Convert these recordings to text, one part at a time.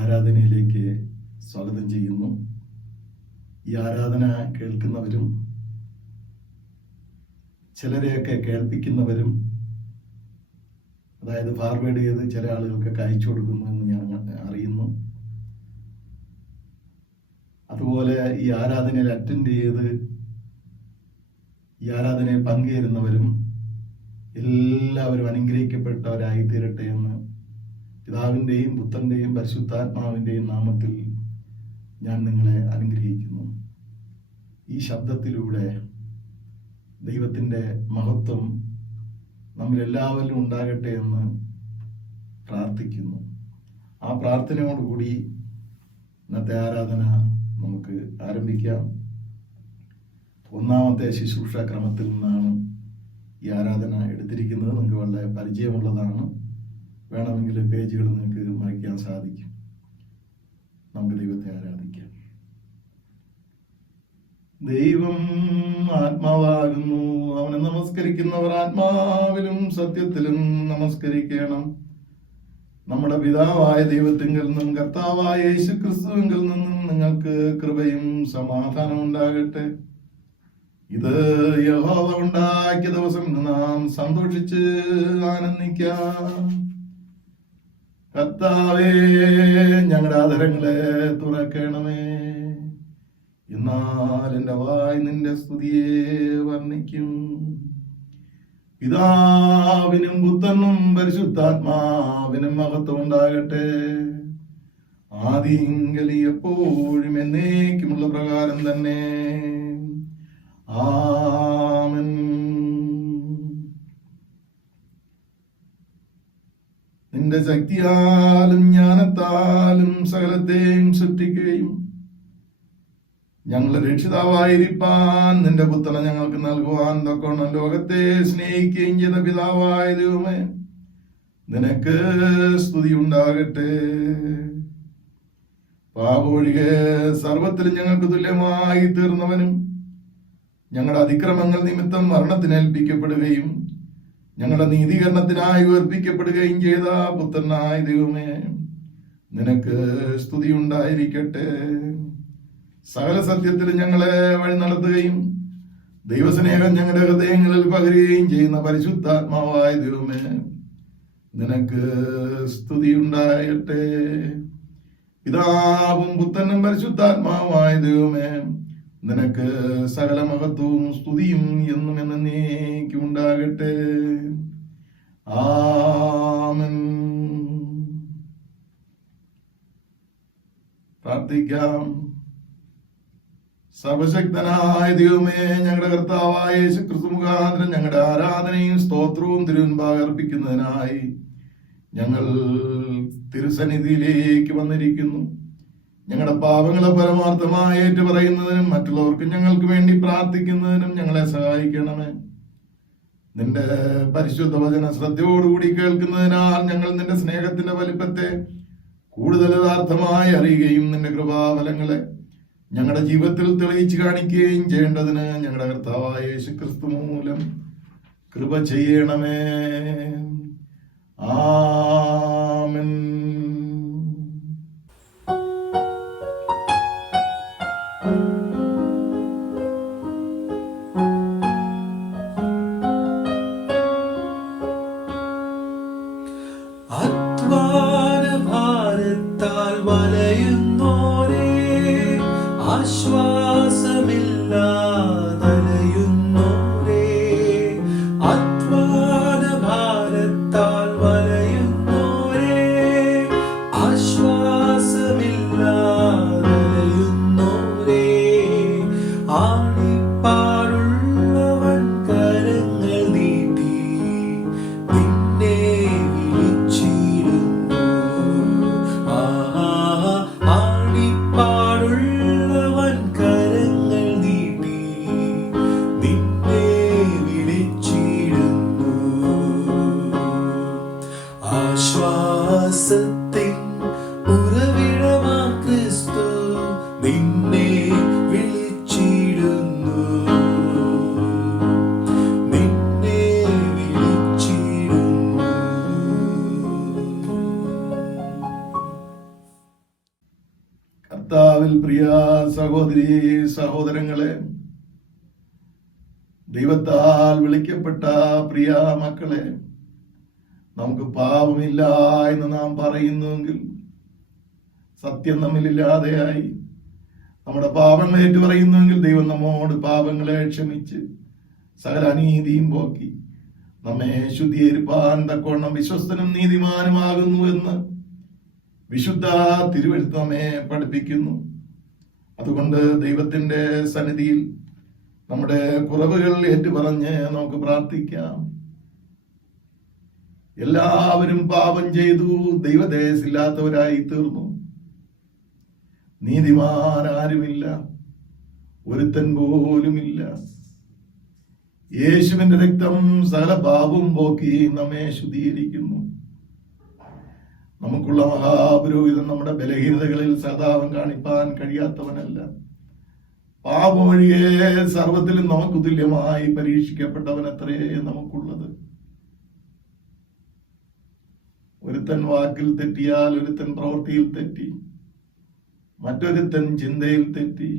ആരാധനയിലേക്ക് സ്വാഗതം ചെയ്യുന്നു. ഈ ആരാധന കേൾക്കുന്നവരും ചിലരെയൊക്കെ കേൾപ്പിക്കുന്നവരും, അതായത് ഫാർവേഡ് ചെയ്ത് ചില ആളുകൾക്കൊക്കെ അയച്ചു കൊടുക്കുന്നു എന്ന് ഞാൻ അറിയുന്നു. അതുപോലെ ഈ ആരാധനയിൽ അറ്റൻഡ് ചെയ്ത് ഈ ആരാധനയിൽ പങ്കുചേരുന്നവരും എല്ലാവരും അനുഗ്രഹിക്കപ്പെട്ടവരായി തീരട്ടെ എന്ന് പിതാവിൻ്റെയും പുത്രൻ്റെയും പരിശുദ്ധാത്മാവിൻ്റെയും നാമത്തിൽ ഞാൻ നിങ്ങളെ അനുഗ്രഹിക്കുന്നു. ഈ ശബ്ദത്തിലൂടെ ദൈവത്തിൻ്റെ മഹത്വം നമ്മിലെല്ലാവരിലും ഉണ്ടാകട്ടെ എന്ന് പ്രാർത്ഥിക്കുന്നു. ആ പ്രാർത്ഥനയോടുകൂടി ഇന്നത്തെ ആരാധന നമുക്ക് ആരംഭിക്കാം. ഒന്നാമത്തെ ശുശ്രൂഷ ക്രമത്തിൽ നിന്നാണ് ഈ ആരാധന എടുത്തിരിക്കുന്നത്. നിങ്ങൾക്ക് വളരെ പരിചയമുള്ളതാണ്. വേണമെങ്കിൽ പേജുകൾ നിങ്ങൾക്ക് മറിക്കാൻ സാധിക്കും. നമുക്ക് ദൈവത്തെ ആരാധിക്കാം. ദൈവം ആത്മാവാകുന്നു. അവനെ നമസ്കരിക്കുന്നവർ ആത്മാവിലും സത്യത്തിലും നമസ്കരിക്കണം. നമ്മുടെ പിതാവായ ദൈവത്തിങ്കിൽ നിന്നും കർത്താവായ യേശുക്രിസ്തുവിങ്കിൽ നിന്നും നിങ്ങൾക്ക് കൃപയും സമാധാനം ഉണ്ടാകട്ടെ. ഇത് യഹോവ ഉണ്ടാക്കിയ ദിവസം നാം സന്തോഷിച്ച് ആനന്ദിക്കാം. കർത്താവേ, ഞങ്ങളുടെ ആദരങ്ങളെ തുറക്കണമേ. എന്നാൽ എൻ്റെ വായ് നിന്റെ സ്തുതിയെ വർണ്ണിക്കും. പിതാവിനും പുത്രനും പരിശുദ്ധാത്മാവിനും മഹത്വം ഉണ്ടാകട്ടെ. ആദിയിൽ എപ്പോഴും എന്നേക്കുമുള്ള പ്രകാരം തന്നെ. ആമേൻ. നിന്റെ ശക്തിയാലും ജ്ഞാനത്താലും സകലത്തെയും സൃഷ്ടിക്കുകയും ഞങ്ങളുടെ രക്ഷിതാവായിരിക്കാൻ നിന്റെ പുത്രനെ ഞങ്ങൾക്ക് നൽകുവാൻ തക്കോണം ലോകത്തെ സ്നേഹിക്കുകയും ചെയ്ത പിതാവായ ദൈവമേ, നിനക്ക് സ്തുതി ഉണ്ടാകട്ടെ. പാപൊഴികെ സർവത്തിലും ഞങ്ങൾക്ക് തുല്യമായി തീർന്നവനും ഞങ്ങളുടെ അതിക്രമങ്ങൾ നിമിത്തം മരണത്തിനേൽപ്പിക്കപ്പെടുകയും ഞങ്ങളുടെ നീതീകരണത്തിനായി ഉയർപ്പിക്കപ്പെടുകയും ചെയ്ത പുത്രനായ ദൈവമേ, നിനക്ക് സ്തുതി ഉണ്ടായിരിക്കട്ടെ. സകല സത്യത്തിൽ ഞങ്ങളെ വഴി നടത്തുകയും ദൈവസ്നേഹം ഞങ്ങളുടെ ഹൃദയങ്ങളിൽ പകരുകയും ചെയ്യുന്ന പരിശുദ്ധാത്മാവായ ദൈവമേ, നിനക്ക് സ്തുതി ഉണ്ടാകട്ടെ. പിതാവും പുത്രനും പരിശുദ്ധാത്മാവായ ദൈവമേ, നിനക്ക് സകല മഹത്വവും സ്തുതിയും എന്നും എന്നേക്കും ഉണ്ടാകട്ടെ. ആമേൻ. പ്രാർത്ഥിക്കാം. സർവശക്തനായ ദൈവമേ, ഞങ്ങളുടെ കർത്താവായ യേശുക്രിസ്തു മുഖാന്തരം ഞങ്ങളുടെ ആരാധനയും സ്തോത്രവും തിരുമുൻപാകെ അർപ്പിക്കുന്നതിനായി ഞങ്ങൾ തിരുസന്നിധിയിലേക്ക് വന്നിരിക്കുന്നു. ഞങ്ങളുടെ പാപങ്ങളെ പരമാർത്ഥമായി ഏറ്റുപറയുന്നതിനും മറ്റുള്ളവർക്ക് ഞങ്ങൾക്ക് വേണ്ടി പ്രാർത്ഥിക്കുന്നതിനും ഞങ്ങളെ സഹായിക്കണമേ. നിന്റെ പരിശുദ്ധ വചന ശ്രദ്ധയോടുകൂടി കേൾക്കുന്നതിനാൽ ഞങ്ങൾ നിന്റെ സ്നേഹത്തിന്റെ വലിപ്പത്തെ കൂടുതൽ യഥാർത്ഥമായി അറിയുകയും നിന്റെ കൃപാഫലങ്ങളെ ഞങ്ങളുടെ ജീവിതത്തിൽ തെളിയിച്ചു കാണിക്കുകയും ചെയ്യേണ്ടതിന് ഞങ്ങളുടെ കർത്താവായ യേശുക്രിസ്തു മൂലം കൃപ ചെയ്യണമേ. ആമേൻ. അധ്വാനഭാരത്താൽ വലയുന്നോരേ, ആശ്വാസമില്ലാതലയുന്നോരേ, അധ്വാനഭാരത്താൽ വലയുന്നോരേ, ആശ്വാസമില്ലാതലയുന്നോരേ, ആണിപ്പാടുള്ളവൻ കരങ്ങൾ നീട്ടി നിന്നെ വിളിച്ചിടുന്നു. ആണിപ്പാടുള്ളവൻ കരങ്ങൾ നീട്ടി കർത്താവിൽ പ്രിയ സഹോദരി സഹോദരങ്ങളെ, ദൈവത്താൽ വിളിക്കപ്പെട്ട പ്രിയ മക്കളെ, നമുക്ക് പാപമില്ല എന്ന് നാം പറയുന്നുവെങ്കിൽ സത്യം നമ്മിലില്ലാതെയായി. നമ്മുടെ പാപങ്ങൾ ഏറ്റുപറയുന്നുവെങ്കിൽ ദൈവം നമ്മോട് പാപങ്ങളെ ക്ഷമിച്ച് സകല അനീതിയും പോക്കി നമ്മെ ശുദ്ധീകരിപ്പാൻ തക്കവണ്ണം വിശ്വസ്തനും നീതിമാനുമാകുന്നു എന്ന് വിശുദ്ധ തിരുവെഴുത്ത് നമ്മെ പഠിപ്പിക്കുന്നു. അതുകൊണ്ട് ദൈവത്തിന്റെ സന്നിധിയിൽ നമ്മുടെ കുറവുകൾ ഏറ്റുപറഞ്ഞ് നമുക്ക് പ്രാർത്ഥിക്കാം. എല്ലാവരും പാപം ചെയ്തു ദൈവദേശില്ലാത്തവരായി തീർന്നു. നീതിമാൻ ആരുമില്ല, ഒരുത്തൻ പോലുമില്ല. യേശുവിന്റെ രക്തം സകല പാപവും പോക്കി നമ്മെ ശുദ്ധീകരിക്കുന്നു. നമുക്കുള്ള മഹാപുരോഹിതൻ നമ്മുടെ ബലഹീനതകളിൽ സഹതാപം കാണിപ്പാൻ കഴിയാത്തവനല്ല. പാപമൊഴിയെ സർവത്തിലും നമുക്ക് തുല്യമായി പരീക്ഷിക്കപ്പെട്ടവൻ അത്രയേ നമുക്കുള്ളത്. ഒരുത്തൻ വാക്കിൽ തെറ്റിയാൽ ഒരുത്തൻ പ്രവൃത്തിയിൽ തെറ്റി, മറ്റൊരുത്തൻ ചിന്തയിൽ തെറ്റി.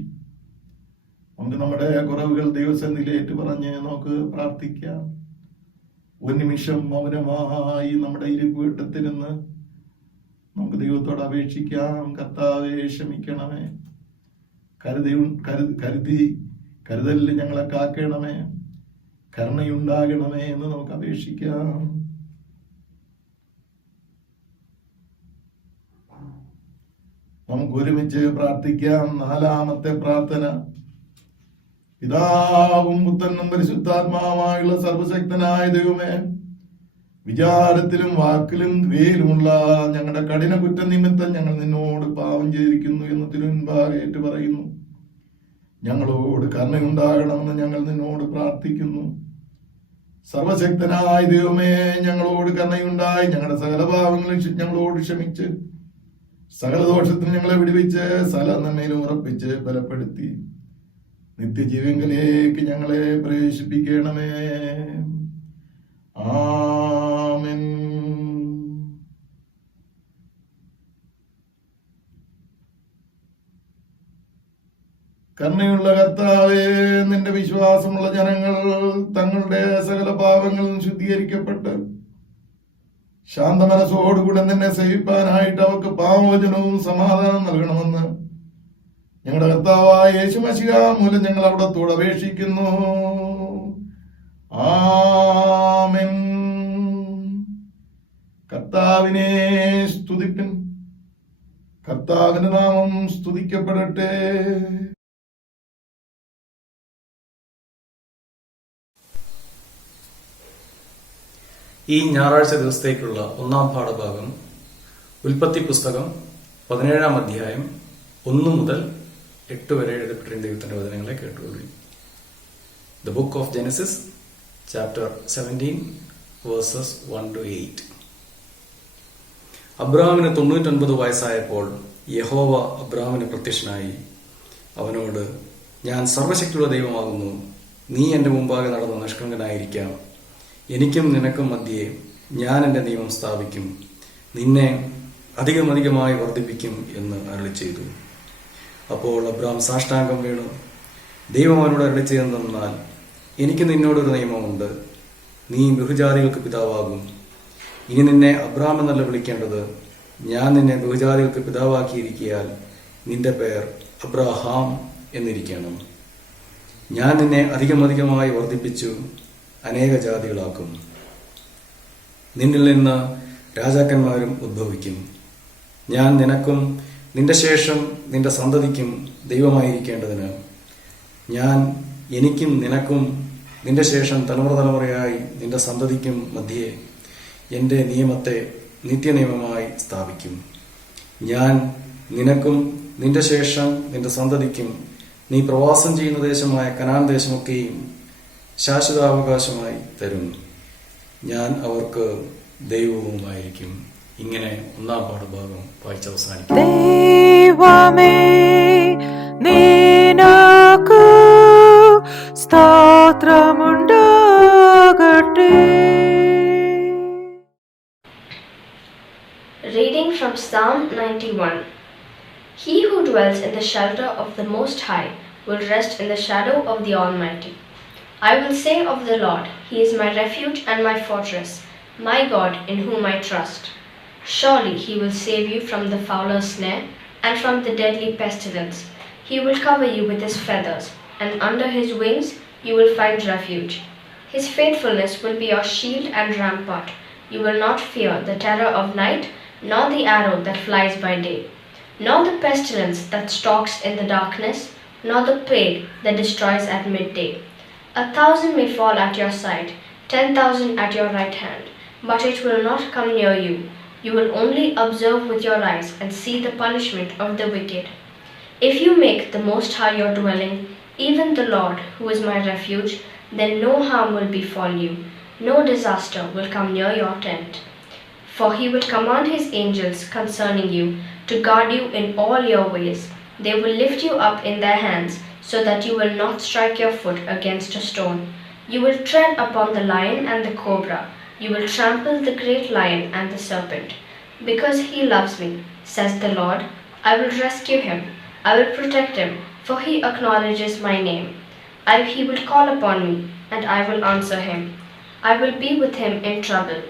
നമുക്ക് നമ്മുടെ കുറവുകൾ ദൈവസന്നിധിയിൽ ഏറ്റുപറഞ്ഞ് നമുക്ക് പ്രാർത്ഥിക്കാം. ഒരു നിമിഷം മൗനമായി നമ്മുടെ ഇരിപ്പുവട്ടത്തിരുന്ന് നമുക്ക് ദൈവത്തോട് അപേക്ഷിക്കാം. കർത്താവേ, ക്ഷമിക്കണമേ, കരുതലിൽ ഞങ്ങളെ കാക്കണമേ, കരുണയുണ്ടാകണമേ എന്ന് നമുക്ക് അപേക്ഷിക്കാം. നമുക്ക് ഒരുമിച്ച് പ്രാർത്ഥിക്കാം. നാലാമത്തെ പ്രാർത്ഥന. പിതാവും പുത്രനും പരിശുദ്ധാത്മാവുമായുള്ള സർവശക്തനായ ദൈവമേ, വിചാരത്തിലും വാക്കിലും ക്രിയയിലുമുള്ള ഞങ്ങളുടെ കഠിന കുറ്റനിമിത്തം ഞങ്ങൾ നിന്നോട് പാപം ചെയ്തിരിക്കുന്നു എന്ന് തിരുമുൻപാകെ ഏറ്റു പറയുന്നു. ഞങ്ങളോട് കരുണയുണ്ടാകണമെന്ന് ഞങ്ങൾ നിന്നോട് പ്രാർത്ഥിക്കുന്നു. സർവശക്തനായ ദൈവമേ, ഞങ്ങളോട് കരുണയുണ്ടായി ഞങ്ങളുടെ സകല പാപങ്ങളും ഞങ്ങളോട് ക്ഷമിച്ച് സകല ദോഷത്തിന് ഞങ്ങളെ വിടുവിച്ച് സകല നന്മയിലും ഉറപ്പിച്ച് ബലപ്പെടുത്തി നിത്യജീവങ്കലേക്ക് ഞങ്ങളെ പ്രവേശിപ്പിക്കണമേ. ആമേൻ. കരുണയുള്ള കർത്താവേ, നിന്റെ വിശ്വാസമുള്ള ജനങ്ങൾ തങ്ങളുടെ സകല പാപങ്ങളും ശുദ്ധീകരിക്കപ്പെട്ട് ശാന്തമനസ്സോടുകൂടെ നിന്നെ സേവിപ്പാനായിട്ട് അവർക്ക് പാപമോചനവും സമാധാനം നൽകണമെന്ന് ഞങ്ങളുടെ കർത്താവായ യേശു മശിഹാ മൂലം ഞങ്ങൾ അവിടത്തോട് അപേക്ഷിക്കുന്നു. ആമേൻ. കർത്താവിനെ സ്തുതിപ്പിൻ. കർത്താവിന്റെ നാമം സ്തുതിക്കപ്പെടട്ടെ. ഈ ഞായറാഴ്ച ദിവസത്തേക്കുള്ള ഒന്നാം പാഠഭാഗം ഉൽപ്പത്തി പുസ്തകം 17-ാം അധ്യായം 1 മുതൽ 8 വരെ എഴുതപ്പെട്ടിരുന്ന ദൈവത്തിന്റെ വചനങ്ങളെ കേട്ടുകൊള്ളു. The book of Genesis chapter 17 verses 1 to 8. അബ്രഹാമിന് 99 വയസ്സായപ്പോൾ യഹോവ അബ്രഹാമിന് പ്രത്യക്ഷനായി അവനോട്, ഞാൻ സർവശക്തിയുള്ള ദൈവമാകുന്നു, നീ എന്റെ മുമ്പാകെ നടന്ന് നിഷ്കളങ്കനായിരിക്കാം. എനിക്കും നിനക്കും മധ്യേ ഞാൻ എന്റെ നിയമം സ്ഥാപിക്കും, നിന്നെ അധികമധികമായി വർദ്ധിപ്പിക്കും എന്ന് അരുളി ചെയ്തു. അപ്പോൾ അബ്രഹാം സാഷ്ടാംഗം വീണു. ദൈവം അവനോട് അരുളി ചെയ്തെന്നാൽ, എനിക്ക് നിന്നോടൊരു നിയമമുണ്ട്, നീ ബഹുജാതികൾക്ക് പിതാവാകും. ഇനി നിന്നെ അബ്രഹാം എന്നല്ല വിളിക്കേണ്ടത്, ഞാൻ നിന്നെ ബഹുജാതികൾക്ക് പിതാവാക്കിയിരിക്കയാൽ നിന്റെ പേർ അബ്രഹാം എന്നിരിക്കണം. ഞാൻ നിന്നെ അധികമധികമായി വർദ്ധിപ്പിച്ചു അനേക ജാതികളാക്കും. നിന്നിൽ നിന്ന് രാജാക്കന്മാരും ഉദ്ഭവിക്കും. ഞാൻ നിനക്കും നിന്റെ ശേഷം നിന്റെ സന്തതിക്കും ദൈവമായിരിക്കേണ്ടതിന് ഞാൻ എനിക്കും നിനക്കും നിന്റെ ശേഷം തലമുറ തലമുറയായി നിന്റെ സന്തതിക്കും മധ്യേ എന്റെ നിയമത്തെ നിത്യനിയമമായി സ്ഥാപിക്കും. ഞാൻ നിനക്കും നിന്റെ ശേഷം നിന്റെ സന്തതിക്കും നീ പ്രവാസം ചെയ്യുന്ന ദേശമായ കനാൻ ദേശമൊക്കെയും ശാശ്വതാവകാശമായി തരും. ഞാൻ അവർക്ക് ദൈവവുമായിരിക്കും. ഇങ്ങനെ ഒന്നാം പാഠഭാഗം വായിച്ച് അവസാനിക്കും. ദൈവമേ, നിനക്ക് സ്തോത്രമുണ്ടാകട്ടെ. Reading from Psalm 91. He who dwells in the shelter of the Most High will rest in the shadow of the Almighty. I will say of the Lord, He is my refuge and my fortress, my God in whom I trust. Surely He will save you from the fowler's snare and from the deadly pestilence. He will cover you with His feathers, and under His wings you will find refuge. His faithfulness will be your shield and rampart. You will not fear the terror of night, nor the arrow that flies by day, nor the pestilence that stalks in the darkness, nor the plague that destroys at midday. 1,000 may fall at your side, 10,000 at your right hand, but it will not come near you. You will only observe with your eyes and see the punishment of the wicked. If you make the Most High your dwelling, even the Lord, who is my refuge, then no harm will befall you, no disaster will come near your tent. For He will command His angels concerning you to guard you in all your ways. They will lift you up in their hands, so that you will not strike your foot against a stone. You will tread upon the lion and the cobra. You will trample the great lion and the serpent. Because He loves me, says the Lord, I will rescue Him. I will protect Him, for He acknowledges my name. He will call upon me, and I will answer Him. I will be with Him in trouble.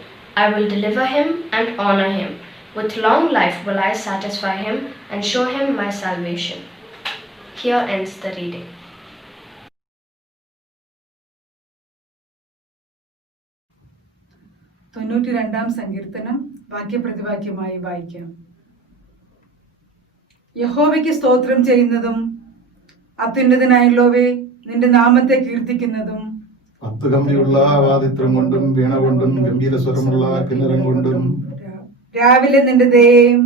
I will deliver Him and honor Him. With long life will I satisfy Him and show Him my salvation. Here ends the reading. തൊണ്ണൂറ്റിരണ്ടാം സങ്കീർത്തനം വാക്യപ്രതിവാക്യമായി വായിക്കാം. യഹോവയ്ക്ക് സ്തോത്രം ചെയ്യുന്നതും അത്യുന്നതനായുള്ളവേ നിന്റെ നാമത്തെ കീർത്തിക്കുന്നതും 10 കമ്പിയുള്ള വാദിത്രം കൊണ്ടും വീണ കൊണ്ടും ഗംഭീര സ്വരമുള്ള കിന്നരം കൊണ്ടും രാവിലെ നിന്റെ ദയയും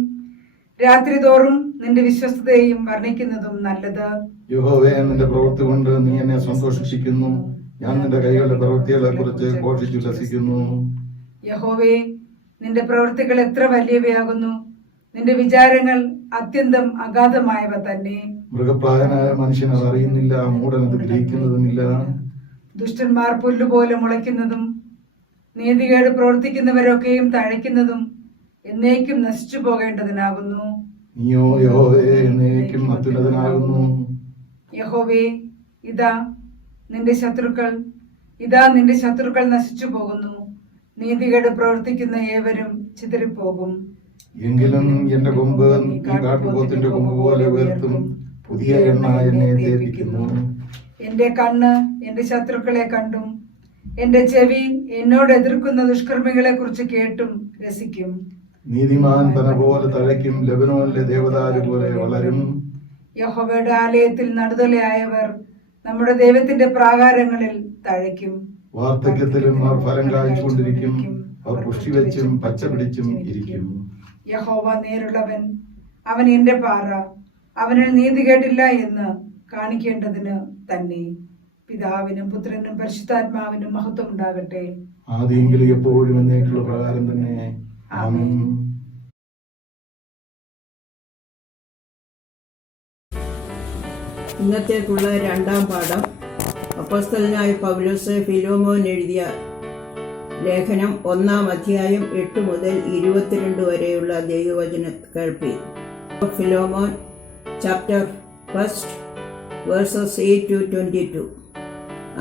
രാത്രി തോറും നിന്റെ വിശ്വസ്തതയും വർണ്ണിക്കുന്നതും നല്ലത്. യഹോവേ, നിന്റെ പ്രവൃത്തി കൊണ്ട് നീ എന്നെ സന്തോഷിപ്പിക്കുന്നു. ഞാൻ നിന്റെ കൈകളുടെ പ്രവൃത്തികളെ കുറിച്ച് ഘോഷിച്ചുല്ലസിക്കുന്നു. യഹോവേ, നിന്റെ പ്രവൃത്തികൾ എത്ര വലിയവയാകുന്നു! നിന്റെ വിചാരങ്ങൾ അത്യന്തം അഗാധമായവ തന്നെ. മൃഗപ്രായനായ മനുഷ്യൻ അത് അറിയുന്നില്ല, മൂഢനത് ഗ്രഹിക്കുന്നതുമില്ല. ദുഷ്ടന്മാർ പുല്ലുപോലെ മുളയ്ക്കുന്നതും നീതികേട് പ്രവർത്തിക്കുന്നവരൊക്കെയും തഴയ്ക്കുന്നതും എന്നേക്കും നശിച്ചു പോകേണ്ടതിനാകുന്നു. നീയോ യഹോവേ എന്നേക്കും അത്യുന്നതനാകുന്നു. യഹോവേ, ഇതാ നിന്റെ ശത്രുക്കൾ നശിച്ചു പോകുന്നു. നീതികേട് പ്രവർത്തിക്കുന്ന ഏവരും ചിതറിപ്പോകും. എങ്കിലും എന്റെ കൊമ്പ് നീ കാട്ടുപോത്തിന്റെ കൊമ്പ് പോലെ ഉയർത്തും. പുതിയ എണ്ണ എന്നെ തേപ്പിക്കുന്നു. എന്റെ കണ്ണ് എന്റെ ശത്രുക്കളെ കണ്ടും എന്റെ ചെവി എന്നോട് എതിർക്കുന്ന ദുഷ്കർമ്മികളെ കുറിച്ച് കേട്ടും രസിക്കും. നീതിമാൻ തന പോലെ തഴയ്ക്കും, ലെബനോനിലെ ദേവദാരു പോലെ വളരും. യഹോവയുടെ ആലയത്തിൽ നടുതലയായവർ നമ്മുടെ ദൈവത്തിന്റെ പ്രാകാരങ്ങളിൽ തഴയ്ക്കും. വാർദ്ധക്യത്തിലും അവർ ഫലം കായ്ച്ചുകൊണ്ടിരിക്കും. അവർ പുഷ്ടി വെച്ചും പച്ച പിടിച്ചും ഇരിക്കും. യഹോവ നേരുള്ളവൻ, അവൻ എന്റെ പാറ, അവനിൽ നീതി കേട്ടില്ല എന്ന് കാണിക്കേണ്ടതിന് തന്നെ. പിതാവിനും പുത്രനും പരിശുദ്ധാത്മാവിനും മഹത്വം ഉണ്ടാകട്ടെ. ആദിയെങ്കിലും എപ്പോഴും എന്നേക്കുള്ള പ്രകാരം തന്നെ. ആമേൻ. ഇന്നത്തേക്കുള്ള രണ്ടാം പാഠം അപ്പോസ്തലനായ പൗലോസ് ഫിലോമോൻ എഴുതിയ ലേഖനം 1-ാം അധ്യായം 8 മുതൽ 22 വരെയുള്ള ദൈവവചന കേൾപ്പി. ഫിലോമോൻ ചാപ്റ്റർ 1 വേഴ്സസ് 8 to 22.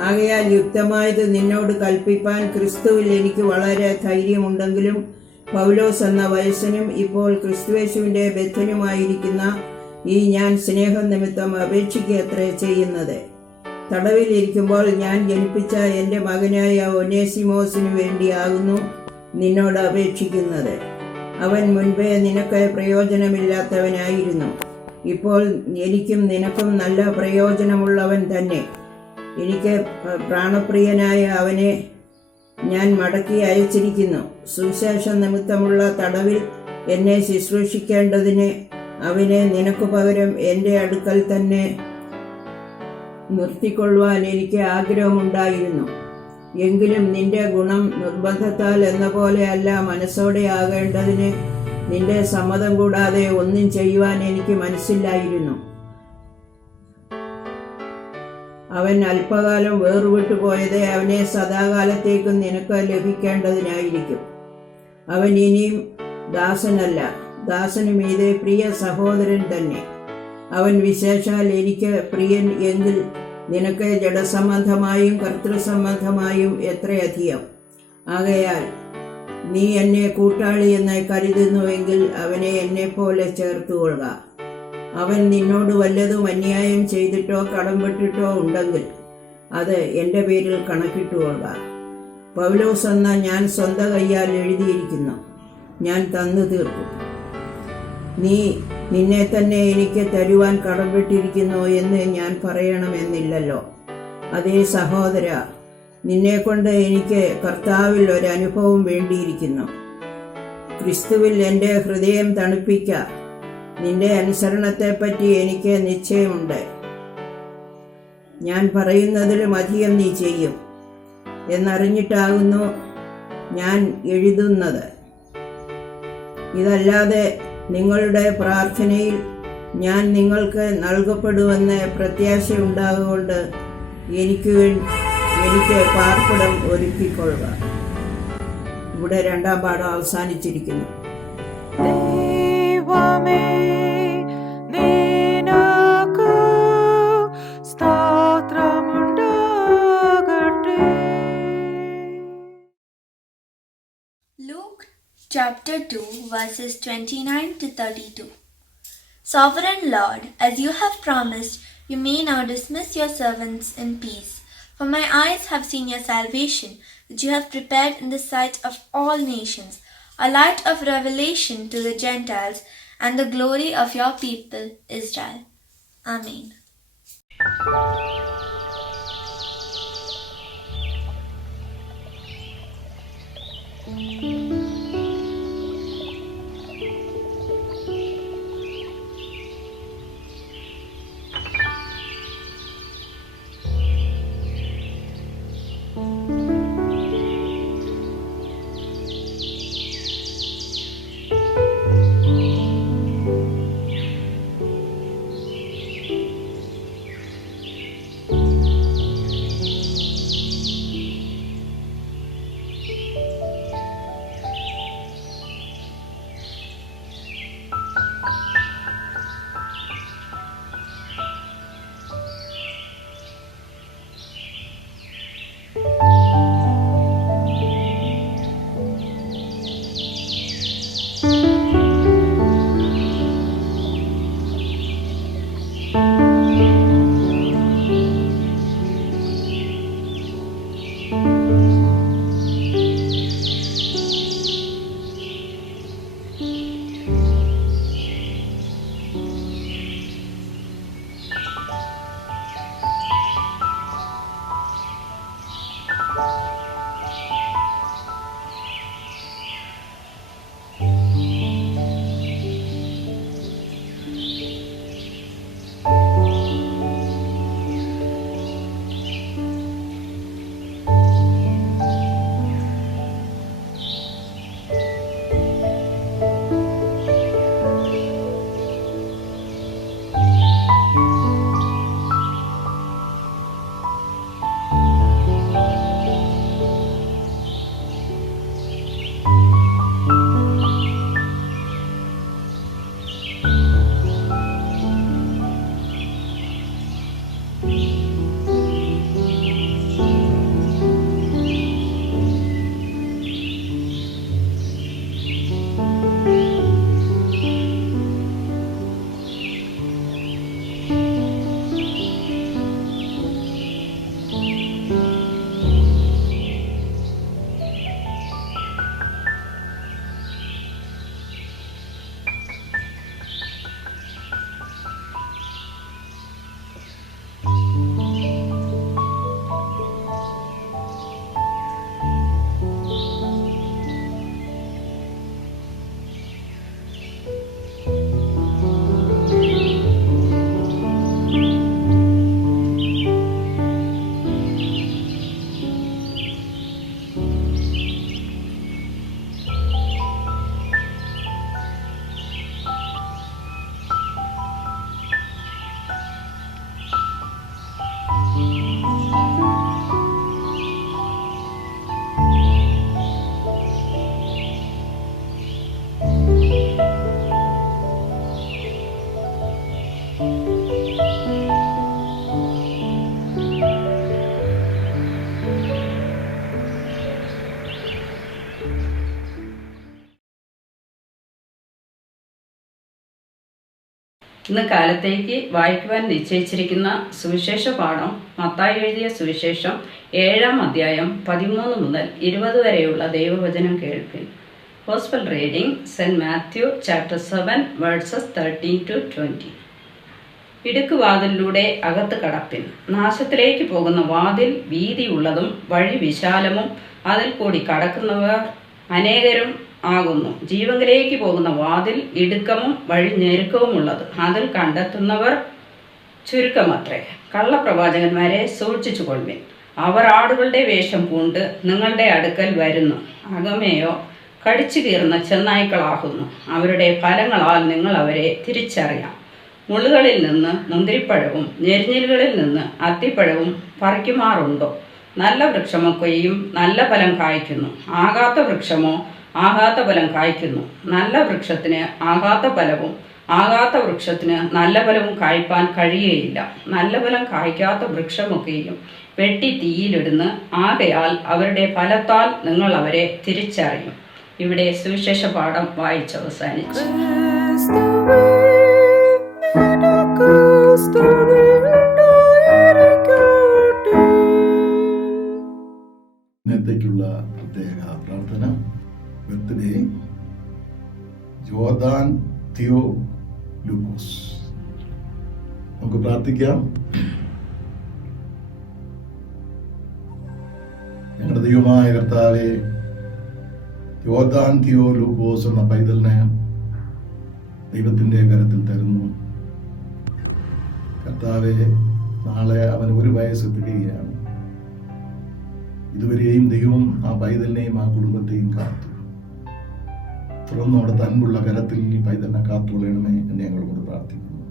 ആകയാൽ യുക്തമായത് നിന്നോട് കൽപ്പിപ്പാൻ ക്രിസ്തുവിൽ എനിക്ക് വളരെ ധൈര്യമുണ്ടെങ്കിലും പൗലോസ് എന്ന വയസ്സനും ഇപ്പോൾ ക്രിസ്തുയേശുവിന്റെ ബദ്ധനുമായിരിക്കുന്ന ഈ ഞാൻ സ്നേഹം നിമിത്തം അപേക്ഷിക്കത്രേ ചെയ്യുന്നത്. തടവിലിരിക്കുമ്പോൾ ഞാൻ ജനിപ്പിച്ച എൻ്റെ മകനായ ഒനേസിമോസിനു വേണ്ടിയാകുന്നു നിന്നോട് അപേക്ഷിക്കുന്നത്. അവൻ മുൻപേ നിനക്ക് പ്രയോജനമില്ലാത്തവനായിരുന്നു. ഇപ്പോൾ എനിക്കും നിനക്കും നല്ല പ്രയോജനമുള്ളവൻ തന്നെ. എനിക്ക് പ്രാണപ്രിയനായ അവനെ ഞാൻ മടക്കി അയച്ചിരിക്കുന്നു. സുവിശേഷ നിമിത്തമുള്ള തടവിൽ എന്നെ ശുശ്രൂഷിക്കേണ്ടതിന് അവനെ നിനക്ക് പകരം എൻ്റെ അടുക്കൽ തന്നെ നിർത്തിക്കൊള്ളുവാൻ എനിക്ക് ആഗ്രഹമുണ്ടായിരുന്നു. എങ്കിലും നിന്റെ ഗുണം നിർബന്ധത്താൽ എന്ന പോലെ അല്ല, മനസ്സോടെ ആകേണ്ടതിന് നിന്റെ സമ്മതം കൂടാതെ ഒന്നും ചെയ്യുവാൻ എനിക്ക് മനസ്സില്ലായിരുന്നു. അവൻ അല്പകാലം വേർവിട്ടു പോയത് അവനെ സദാകാലത്തേക്കും നിനക്ക് ലഭിക്കേണ്ടതിനായിരിക്കും. അവൻ ഇനിയും ദാസനല്ല, ദാസനു മീതെ പ്രിയ സഹോദരൻ തന്നെ. അവൻ വിശേഷാൽ എനിക്ക് പ്രിയൻ എങ്കിൽ നിനക്ക് ജഡസംബന്ധമായും കർത്തൃസംബന്ധമായും എത്രയധികം. ആകയാൽ നീ എന്നെ കൂട്ടാളി എന്ന് കരുതുന്നുവെങ്കിൽ അവനെ എന്നെപ്പോലെ ചേർത്തുകൊള്ളുക. അവൻ നിന്നോട് വല്ലതും അന്യായം ചെയ്തിട്ടോ കടംപെട്ടിട്ടോ ഉണ്ടെങ്കിൽ അത് എൻ്റെ പേരിൽ കണക്കിട്ടുകൊള്ളുക. പൗലോസ് എന്ന ഞാൻ സ്വന്തം കയ്യാൽ എഴുതിയിരിക്കുന്നു, ഞാൻ തന്നു തീർക്കും. നീ നിന്നെ തന്നെ എനിക്ക് തരുവാൻ കടംപെട്ടിരിക്കുന്നു എന്ന് ഞാൻ പറയണമെന്നില്ലല്ലോ. അതേ സഹോദര, നിന്നെക്കൊണ്ട് എനിക്ക് കർത്താവിൽ ഒരനുഭവം വേണ്ടിയിരിക്കുന്നു. ക്രിസ്തുവിൽ എൻ്റെ ഹൃദയം തണുപ്പിക്ക. നിന്റെ അനുസരണത്തെപ്പറ്റി എനിക്ക് നിശ്ചയമുണ്ട്. ഞാൻ പറയുന്നതിലും അധികം നീ ചെയ്യും എന്നറിഞ്ഞിട്ടാകുന്നു ഞാൻ എഴുതുന്നത്. ഇതല്ലാതെ നിങ്ങളുടെ പ്രാർത്ഥനയിൽ ഞാൻ നിങ്ങൾക്ക് നൽകപ്പെടുമെന്ന് പ്രത്യാശയുണ്ടാകൊണ്ട് എനിക്ക് പാർപ്പിടം ഒരുക്കിക്കൊള്ളുക. ഇവിടെ 2-ാം പാഠം അവസാനിച്ചിരിക്കുന്നു. ദൈവമേ നിനക്ക് സ്തോത്രമുണ്ടാകട്ടെ. Luke chapter 2 verses 29 to 32. Sovereign Lord, as you have promised, you may now dismiss your servants in peace. For my eyes have seen your salvation, which you have prepared in the sight of all nations, a light of revelation to the Gentiles and the glory of your people Israel. Amen. ഇന്ന് കാലത്തേക്ക് വായിക്കുവാൻ നിശ്ചയിച്ചിരിക്കുന്ന സുവിശേഷ പാഠം മത്തായി എഴുതിയ സുവിശേഷം 7-ാം അധ്യായം 13 മുതൽ 20 വരെയുള്ള ദൈവവചനം കേൾപ്പിൻ. Gospel reading St. Matthew chapter 7 verses 13 to 20. ഇടുക്കുവാതിലിലൂടെ അകത്ത് കടപ്പിൻ. നാശത്തിലേക്ക് പോകുന്ന വാതിൽ വീതിയുള്ളതും വഴി വിശാലമും അതിൽ കൂടി കടക്കുന്നവർ അനേകരും ആകുന്നു. ജീവങ്കിലേക്ക് പോകുന്ന വാതിൽ ഇടുക്കമും വഴി ഞെരുക്കവുമുള്ളത്, അതിൽ കണ്ടെത്തുന്നവർ ചുരുക്കമത്രേ. കള്ളപ്രവാചകന്മാരെ സൂക്ഷിച്ചു കൊള്ളുവിൻ. അവർ ആടുകളുടെ വേഷം പൂണ്ട് നിങ്ങളുടെ അടുക്കൽ വരുന്നു. അകമേയോ കടിച്ചു കീറുന്ന ചെന്നായ്ക്കളാകുന്നു. അവരുടെ ഫലങ്ങളാൽ നിങ്ങൾ അവരെ തിരിച്ചറിയാം. മുള്ളുകളിൽ നിന്ന് മുന്തിരിപ്പഴവും ഞെരിഞ്ഞിലുകളിൽ നിന്ന് അത്തിപ്പഴവും പറിക്കുമാറുണ്ടോ? നല്ല വൃക്ഷമൊക്കെയും നല്ല ഫലം കായ്ക്കുന്നു. ആകാത്ത വൃക്ഷമോ ആകാത്ത ഫലം കായ്ക്കുന്നു. നല്ല വൃക്ഷത്തിന് ആകാത്ത ഫലവും ആകാത്ത വൃക്ഷത്തിന് നല്ല ഫലവും കായ്പാൻ കഴിയുകയില്ല. നല്ല ഫലം കായ്ക്കാത്ത വൃക്ഷമൊക്കെയും വെട്ടി തീയിലിടുന്നു. ആകയാൽ അവരുടെ ഫലത്താൽ നിങ്ങൾ അവരെ തിരിച്ചറിയും. ഇവിടെ സുവിശേഷ പാഠം വായിച്ചവസാനിച്ചു. ഇന്നത്തേക്കുള്ള പ്രത്യേക പ്രാർത്ഥന. ബർത്ത്ഡേ ജോർദാൻ തിയോ ലൂക്കോസ്. നമുക്ക് പ്രാർത്ഥിക്കാം. ഞങ്ങളുടെ ദൈവമായ കർത്താവെ, ജോർദാൻ തിയോ ലൂക്കോസ് എന്ന പൈതലിനെ ദൈവത്തിന്റെ കരത്തിൽ തരുന്നു. കർത്താവെ, നാളെ അവന് 1 വയസ്സ് തികയുകയാണ്. ഇതുവരെയും ദൈവം ആ പൈതലിനെയും ആ കുടുംബത്തെയും കാത്തു. തുറന്നു അവിടുത്തെ അൻപുള്ള കരത്തിൽ ഈ പൈതലിനെ കാത്തുകൊള്ളണമേ എന്ന് ഞങ്ങളോട് പ്രാർത്ഥിക്കുന്നു.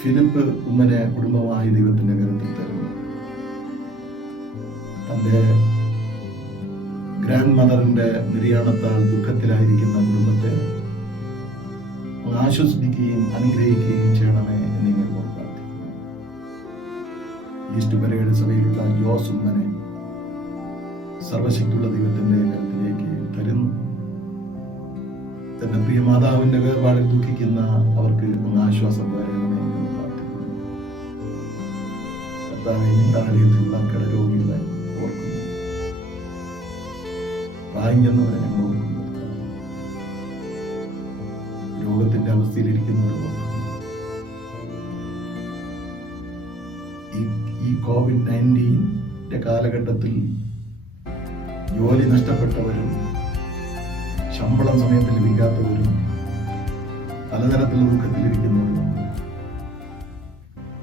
ഫിലിപ്പ് ഉമ്മനെ കുടുംബമായി ദൈവത്തിന്റെ കരത്തിൽ തരുന്നു. തന്റെ ഗ്രാൻഡ് മദറിന്റെ നിര്യാണത്താൽ ദുഃഖത്തിലായിരിക്കുന്ന കുടുംബത്തെ ആശ്വസിപ്പിക്കുകയും അനുഗ്രഹിക്കുകയും ചെയ്യണമേ എന്ന് ഞങ്ങളോട് പ്രാർത്ഥിക്കുന്നു. ഈസ്റ്റ് പരേഡ് സഭയിലുള്ള ജോസ് ഉമ്മനെ സർവശക്തിയുള്ള ദൈവത്തിന്റെ കരത്തിലേക്ക് തരുന്നു. തന്റെ പ്രിയ മാതാവിന്റെ വേർപാടിൽ ദുഃഖിക്കുന്ന അവർക്ക് ഒന്ന് ആശ്വാസം പകരണമേ എന്ന് പ്രാർത്ഥിക്കുന്നു. കർത്താവേ, ഞങ്ങളുടെ ആലയത്തിലുള്ള കടരോഗികളെ ഓർക്കുന്നു. പ്രായം ചെന്നവരെ ഞങ്ങൾ ഓർക്കുന്നു. രോഗത്തിന്റെ അവസ്ഥയിലിരിക്കുന്നവർ ഓർക്കുന്നു. ഈ COVID-19 കാലഘട്ടത്തിൽ ജോലി നഷ്ടപ്പെട്ടവരും ശമ്പളം സമയത്ത് ലഭിക്കാത്തവരും പലതരത്തിലുള്ള ദുഃഖത്തിലിരിക്കുന്നവരുമുണ്ട്.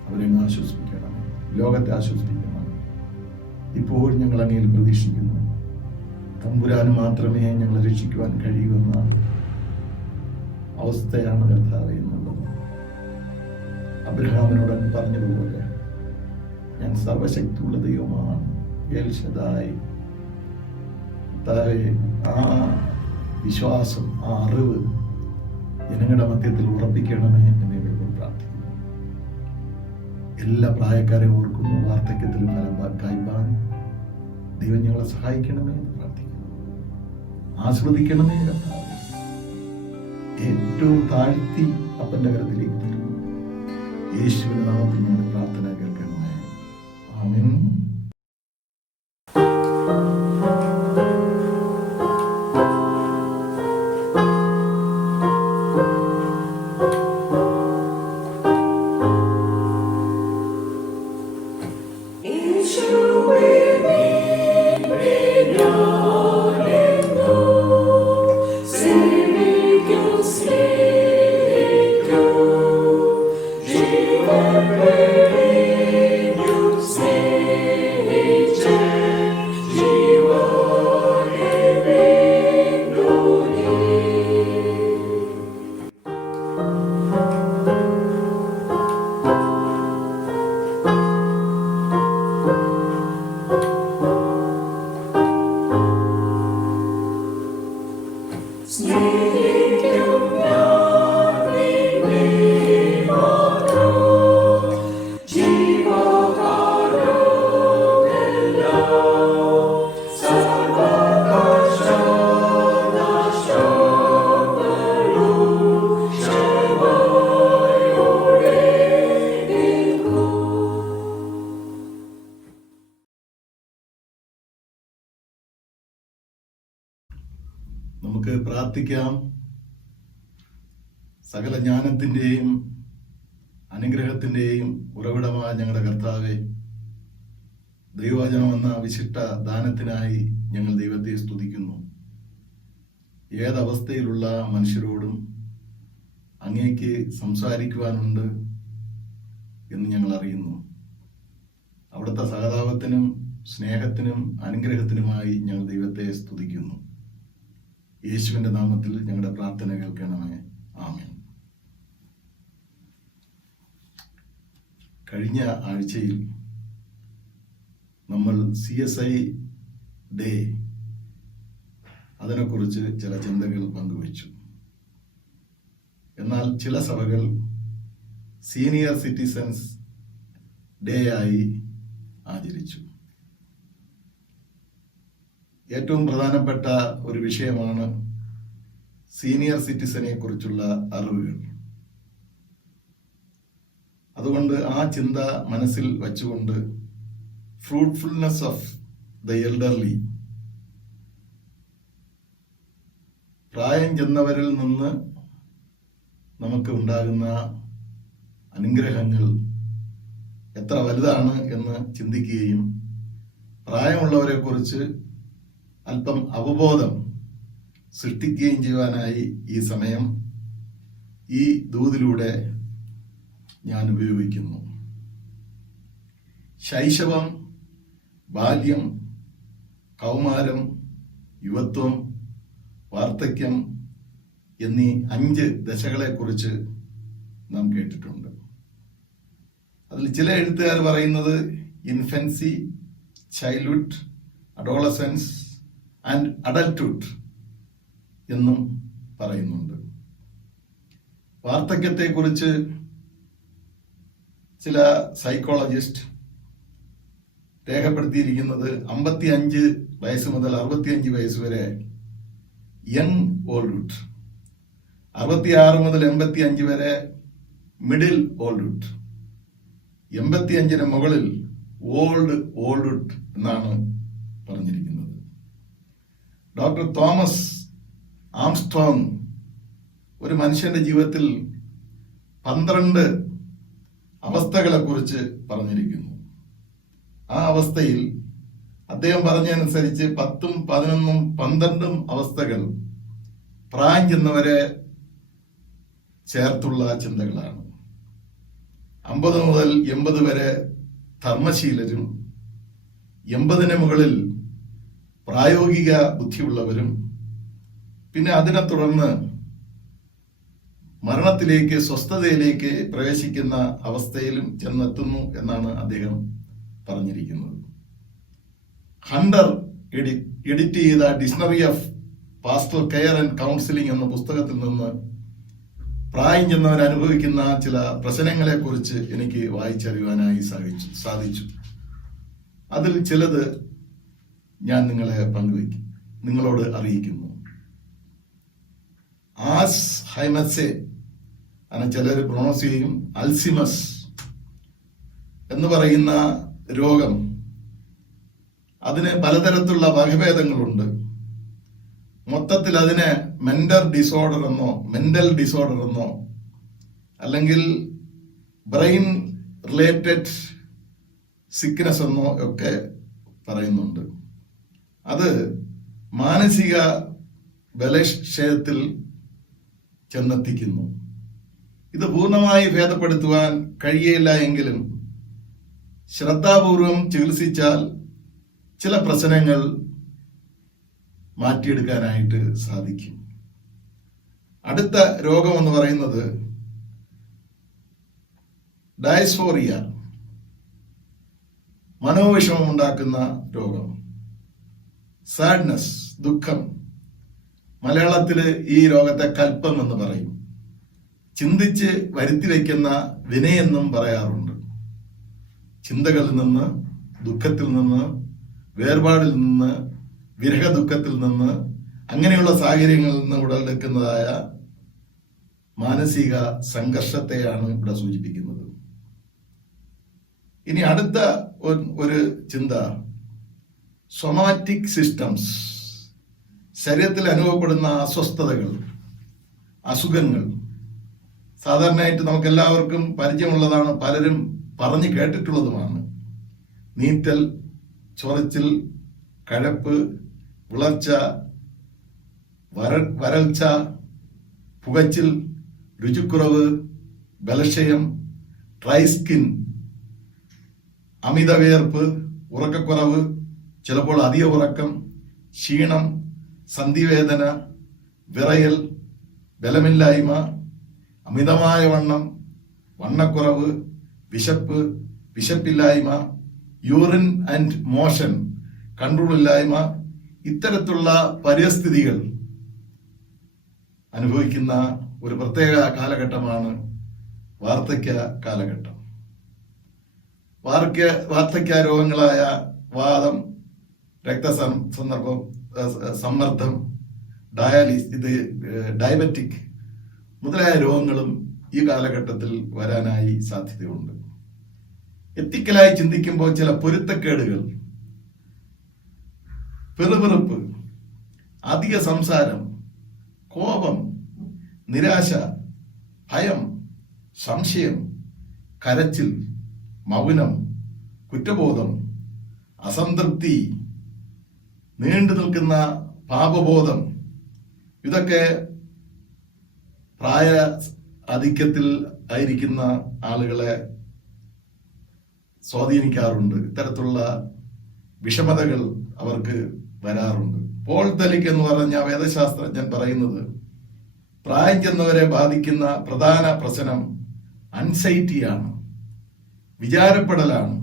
അവരെ ആശ്വസിപ്പിക്കണം. ലോകത്തെ ആശ്വസിപ്പിക്കണം. ഇപ്പോൾ ഞങ്ങൾ അങ്ങയിൽ പ്രതീക്ഷിക്കുന്നു. തമ്പുരാന് മാത്രമേ ഞങ്ങളെ രക്ഷിക്കുവാൻ കഴിയുമെന്ന അവസ്ഥയാണ് കർത്താവേ എന്നുള്ളത്. അബ്രഹാമിനോട് പറഞ്ഞതുപോലെ, ഞാൻ സർവശക്തിയുള്ള ദൈവമാണ്, എൽ ശദായ്. ആ വിശ്വാസം, ആ അറിവ് ജനങ്ങളുടെ മധ്യത്തിൽ ഉറപ്പിക്കണമേ എന്ന് ഞങ്ങൾ പ്രാർത്ഥിക്കുന്നു. എല്ലാ പ്രായക്കാരെയും ഓർക്കുന്നു. വാർദ്ധക്യത്തിലും ഫലം കായ്പാൻ ദൈവം ഞങ്ങളെ സഹായിക്കണമേ എന്ന് പ്രാർത്ഥിക്കുന്നു. ആസ്വദിക്കണമേ കർത്താവേ. ഏറ്റവും താഴ്ത്തി അപ്പന്റെ കരത്തിലേക്ക് തരുന്നു. യേശുവിന്റെ നാമത്തിൽ ഞങ്ങളുടെ പ്രാർത്ഥന കേൾക്കണമേ. ആമേൻ. Baby പ്രാർത്ഥിക്കാം. സകല ജ്ഞാനത്തിൻ്റെയും അനുഗ്രഹത്തിൻ്റെയും ഉറവിടമായ ഞങ്ങളുടെ കർത്താവെ, ദൈവവചനം എന്ന വിശിഷ്ട ദാനത്തിനായി ഞങ്ങൾ ദൈവത്തെ സ്തുതിക്കുന്നു. ഏതവസ്ഥയിലുള്ള മനുഷ്യരോടും അങ്ങേക്ക് സംസാരിക്കുവാനുണ്ട് എന്ന് ഞങ്ങൾ അറിയുന്നു. അവിടുത്തെ സഹതാപത്തിനും സ്നേഹത്തിനും അനുഗ്രഹത്തിനുമായി ഞങ്ങൾ ദൈവത്തെ സ്തുതിക്കുന്നു. യേശുവിൻ്റെ നാമത്തിൽ ഞങ്ങളുടെ പ്രാർത്ഥന കേൾക്കണമേ. ആമേൻ. കഴിഞ്ഞ ആഴ്ചയിൽ നമ്മൾ CSI ഡേ അതിനെക്കുറിച്ച് ചില ചിന്തകൾ പങ്കുവച്ചു. എന്നാൽ ചില സഭകൾ സീനിയർ സിറ്റിസൺസ് ഡേ ആയി ആചരിച്ചു. ഏറ്റവും പ്രധാനപ്പെട്ട ഒരു വിഷയമാണ് സീനിയർ സിറ്റിസനെ കുറിച്ചുള്ള അറിവുകൾ. അതുകൊണ്ട് ആ ചിന്ത മനസ്സിൽ വച്ചുകൊണ്ട് ഫ്രൂട്ട്ഫുൾനെസ് ഓഫ് ദ എൽഡർലി, പ്രായം ചെന്നവരിൽ നിന്ന് നമുക്ക് ഉണ്ടാകുന്ന അനുഗ്രഹങ്ങൾ എത്ര വലുതാണ് എന്ന് ചിന്തിക്കുകയും പ്രായമുള്ളവരെ കുറിച്ച് അല്പം അവബോധം സൃഷ്ടിക്കുകയും ചെയ്യുവാനായി ഈ സമയം ഈ ദൂതിലൂടെ ഞാൻ ഉപയോഗിക്കുന്നു. ശൈശവം, ബാല്യം, കൗമാരം, യുവത്വം, വാർദ്ധക്യം എന്നീ 5 ദശകളെക്കുറിച്ച് നാം കേട്ടിട്ടുണ്ട്. അതിൽ ചില എഴുത്തുകാർ പറയുന്നത് infancy, childhood, adolescence and adulthood എന്നും പറയുന്നുണ്ട്. വാർദ്ധക്യത്തെക്കുറിച്ച് ചില സൈക്കോളജിസ്റ്റ് രേഖപ്പെടുത്തിയിരിക്കുന്നത് 55 വയസ്സ് മുതൽ 65 വയസ്സ് വരെ യങ് ഓൾഡ്ഹുഡ്, 66 മുതൽ 85 വരെ മിഡിൽ ഓൾഡ്ഹുഡ്, 85-ന് മുകളിൽ ഓൾഡ്ഹുഡ് എന്നാണ് പറഞ്ഞിരിക്കുന്നത്. ഡോക്ടർ തോമസ് ആംസ്ട്രോങ് ഒരു മനുഷ്യന്റെ ജീവിതത്തിൽ 12 അവസ്ഥകളെ കുറിച്ച് പറഞ്ഞിരിക്കുന്നു. ആ അവസ്ഥയിൽ അദ്ദേഹം പറഞ്ഞതനുസരിച്ച് 10, 11, 12 അവസ്ഥകൾ പ്രായം ചെന്നവരെ ചേർത്തുള്ള ചിന്തകളാണ്. 50 മുതൽ 80 വരെ ധർമ്മശീലരും, 80-ന് മുകളിൽ പ്രായോഗിക ബുദ്ധിയുള്ളവരും, പിന്നെ അതിനെ തുടർന്ന് മരണത്തിലേക്ക്, സ്വസ്ഥതയിലേക്ക് പ്രവേശിക്കുന്ന അവസ്ഥയിലും ചെന്നെത്തുന്നു എന്നാണ് അദ്ദേഹം പറഞ്ഞിരിക്കുന്നത്. ഹണ്ടർ എഡിറ്റ് ചെയ്ത Dictionary of Pastoral Care and Counselling എന്ന പുസ്തകത്തിൽ നിന്ന് പ്രായം ചെന്നവർ അനുഭവിക്കുന്ന ചില പ്രശ്നങ്ങളെ കുറിച്ച് എനിക്ക് വായിച്ചറിയുവാനായി സാധിച്ചു. അതിൽ ചിലത് ഞാൻ നിങ്ങളോട് അറിയിക്കുന്നു. ആസ് ഹൈമസെ അങ്ങനെ ചിലർ പ്രൊണൗൺസ് ചെയ്യും, അൽസിമസ് എന്ന് പറയുന്ന രോഗം, അതിന് പലതരത്തിലുള്ള വകഭേദങ്ങളുണ്ട്. മൊത്തത്തിൽ അതിനെ മെന്റൽ ഡിസോർഡർ എന്നോ അല്ലെങ്കിൽ ബ്രെയിൻ റിലേറ്റഡ് സിക്നസ് എന്നോ ഒക്കെ പറയുന്നുണ്ട്. അത് മാനസിക ബലക്ഷയത്തിൽ ചെന്നെത്തിക്കുന്നു. ഇത് പൂർണ്ണമായി ഭേദപ്പെടുത്തുവാൻ കഴിയില്ല എങ്കിലും ശ്രദ്ധാപൂർവം ചികിത്സിച്ചാൽ ചില പ്രശ്നങ്ങൾ മാറ്റിയെടുക്കാനായിട്ട് സാധിക്കും. അടുത്ത രോഗം എന്ന് പറയുന്നത് ഡയസ്ഫോറിയ, മനോവിഷമം ഉണ്ടാക്കുന്ന രോഗം. സാഡ്നസ്, ദുഃഖം. മലയാളത്തില് ഈ രോഗത്തെ കൽപ്പം എന്ന് പറയും. ചിന്തിച്ച് വരുത്തി വയ്ക്കുന്ന വിനയെന്നും പറയാറുണ്ട്. ചിന്തകളിൽ നിന്ന്, ദുഃഖത്തിൽ നിന്ന്, വേർപാടിൽ നിന്ന്, വിരഹ ദുഃഖത്തിൽ നിന്ന്, അങ്ങനെയുള്ള സാഹചര്യങ്ങളിൽ നിന്ന് ഉടലെടുക്കുന്നതായ മാനസിക സംഘർഷത്തെയാണ് ഇവിടെ സൂചിപ്പിക്കുന്നത്. ഇനി അടുത്ത ഒരു ചിന്ത, സൊമാറ്റിക് സിസ്റ്റംസ്, ശരീരത്തിൽ അനുഭവപ്പെടുന്ന അസ്വസ്ഥതകൾ, അസുഖങ്ങൾ സാധാരണയായിട്ട് നമുക്ക് എല്ലാവർക്കും പരിചയമുള്ളതാണ്, പലരും പറഞ്ഞു കേട്ടിട്ടുള്ളതുമാണ്. നീറ്റൽ, ചൊറിച്ചിൽ, കഴപ്പ്, വിളർച്ച, വരൾച്ച, പുകച്ചിൽ, രുചിക്കുറവ്, ബലക്ഷയം, ഡ്രൈ സ്കിൻ, അമിത വിയർപ്പ്, ഉറക്കക്കുറവ്, ചിലപ്പോൾ അധിക ഉറക്കം, ക്ഷീണം, സന്ധിവേദന, വിറയൽ, ബലമില്ലായ്മ, അമിതമായ വണ്ണം, വണ്ണക്കുറവ്, വിശപ്പ്, വിശപ്പില്ലായ്മ, യൂറിൻ ആൻഡ് മോഷൻ കൺട്രോൾ ഇല്ലായ്മ, ഇത്തരത്തിലുള്ള പരിസ്ഥിതികൾ അനുഭവിക്കുന്ന ഒരു പ്രത്യേക കാലഘട്ടമാണ് വാർദ്ധക്യ കാലഘട്ടം. വാർദ്ധക്യ രോഗങ്ങളായ വാദം, സമ്മർദ്ദം, ഡയബറ്റിക് മുതലായ രോഗങ്ങളും ഈ കാലഘട്ടത്തിൽ വരാനായി സാധ്യതയുണ്ട്. എത്തിക്കലായി ചിന്തിക്കുമ്പോൾ ചില പൊരുത്തക്കേടുകൾ, പിറുപിറുപ്പ്, അധിക സംസാരം, കോപം, നിരാശ, ഭയം, സംശയം, കരച്ചിൽ, മൗനം, കുറ്റബോധം, അസംതൃപ്തി, നീണ്ടു നിൽക്കുന്ന പാപബോധം, ഇതൊക്കെ പ്രായ ആധിക്യത്തിൽ ആയിരിക്കുന്ന ആളുകളെ സ്വാധീനിക്കാറുണ്ട്. ഇത്തരത്തിലുള്ള വിഷമതകൾ അവർക്ക് വരാറുണ്ട്. പോൾ തെലിക് എന്ന് പറഞ്ഞ വേദശാസ്ത്രജ്ഞൻ പറയുന്നത്, പ്രായം ചെന്നവരെ ബാധിക്കുന്ന പ്രധാന പ്രശ്നം അൻസൈറ്റിയാണ്, വിചാരപ്പെടലാണ്.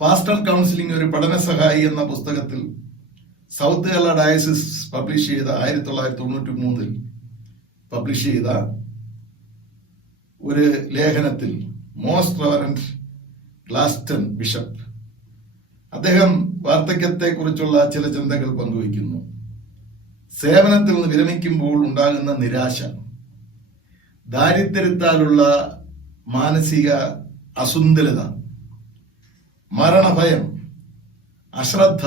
പാസ്റ്റർ കൗൺസിലിംഗ് ഒരു പഠന സഹായി എന്ന പുസ്തകത്തിൽ സൗത്ത് കേരള ഡയസിസ് പബ്ലിഷ് ചെയ്ത 1993 പബ്ലിഷ് ചെയ്ത ഒരു ലേഖനത്തിൽ മോസ്റ്റ് റെവറന്റ് ഗ്ലാസ്റ്റൺ ബിഷപ്പ് അദ്ദേഹം വാർദ്ധക്യത്തെ കുറിച്ചുള്ള ചില ചിന്തകൾ പങ്കുവയ്ക്കുന്നു. സേവനത്തിൽ നിന്ന് വിരമിക്കുമ്പോൾ ഉണ്ടാകുന്ന നിരാശ, ദാരിദ്ര്യത്താലുള്ള മാനസിക അസുന്ദരത, മരണഭയം, അശ്രദ്ധ,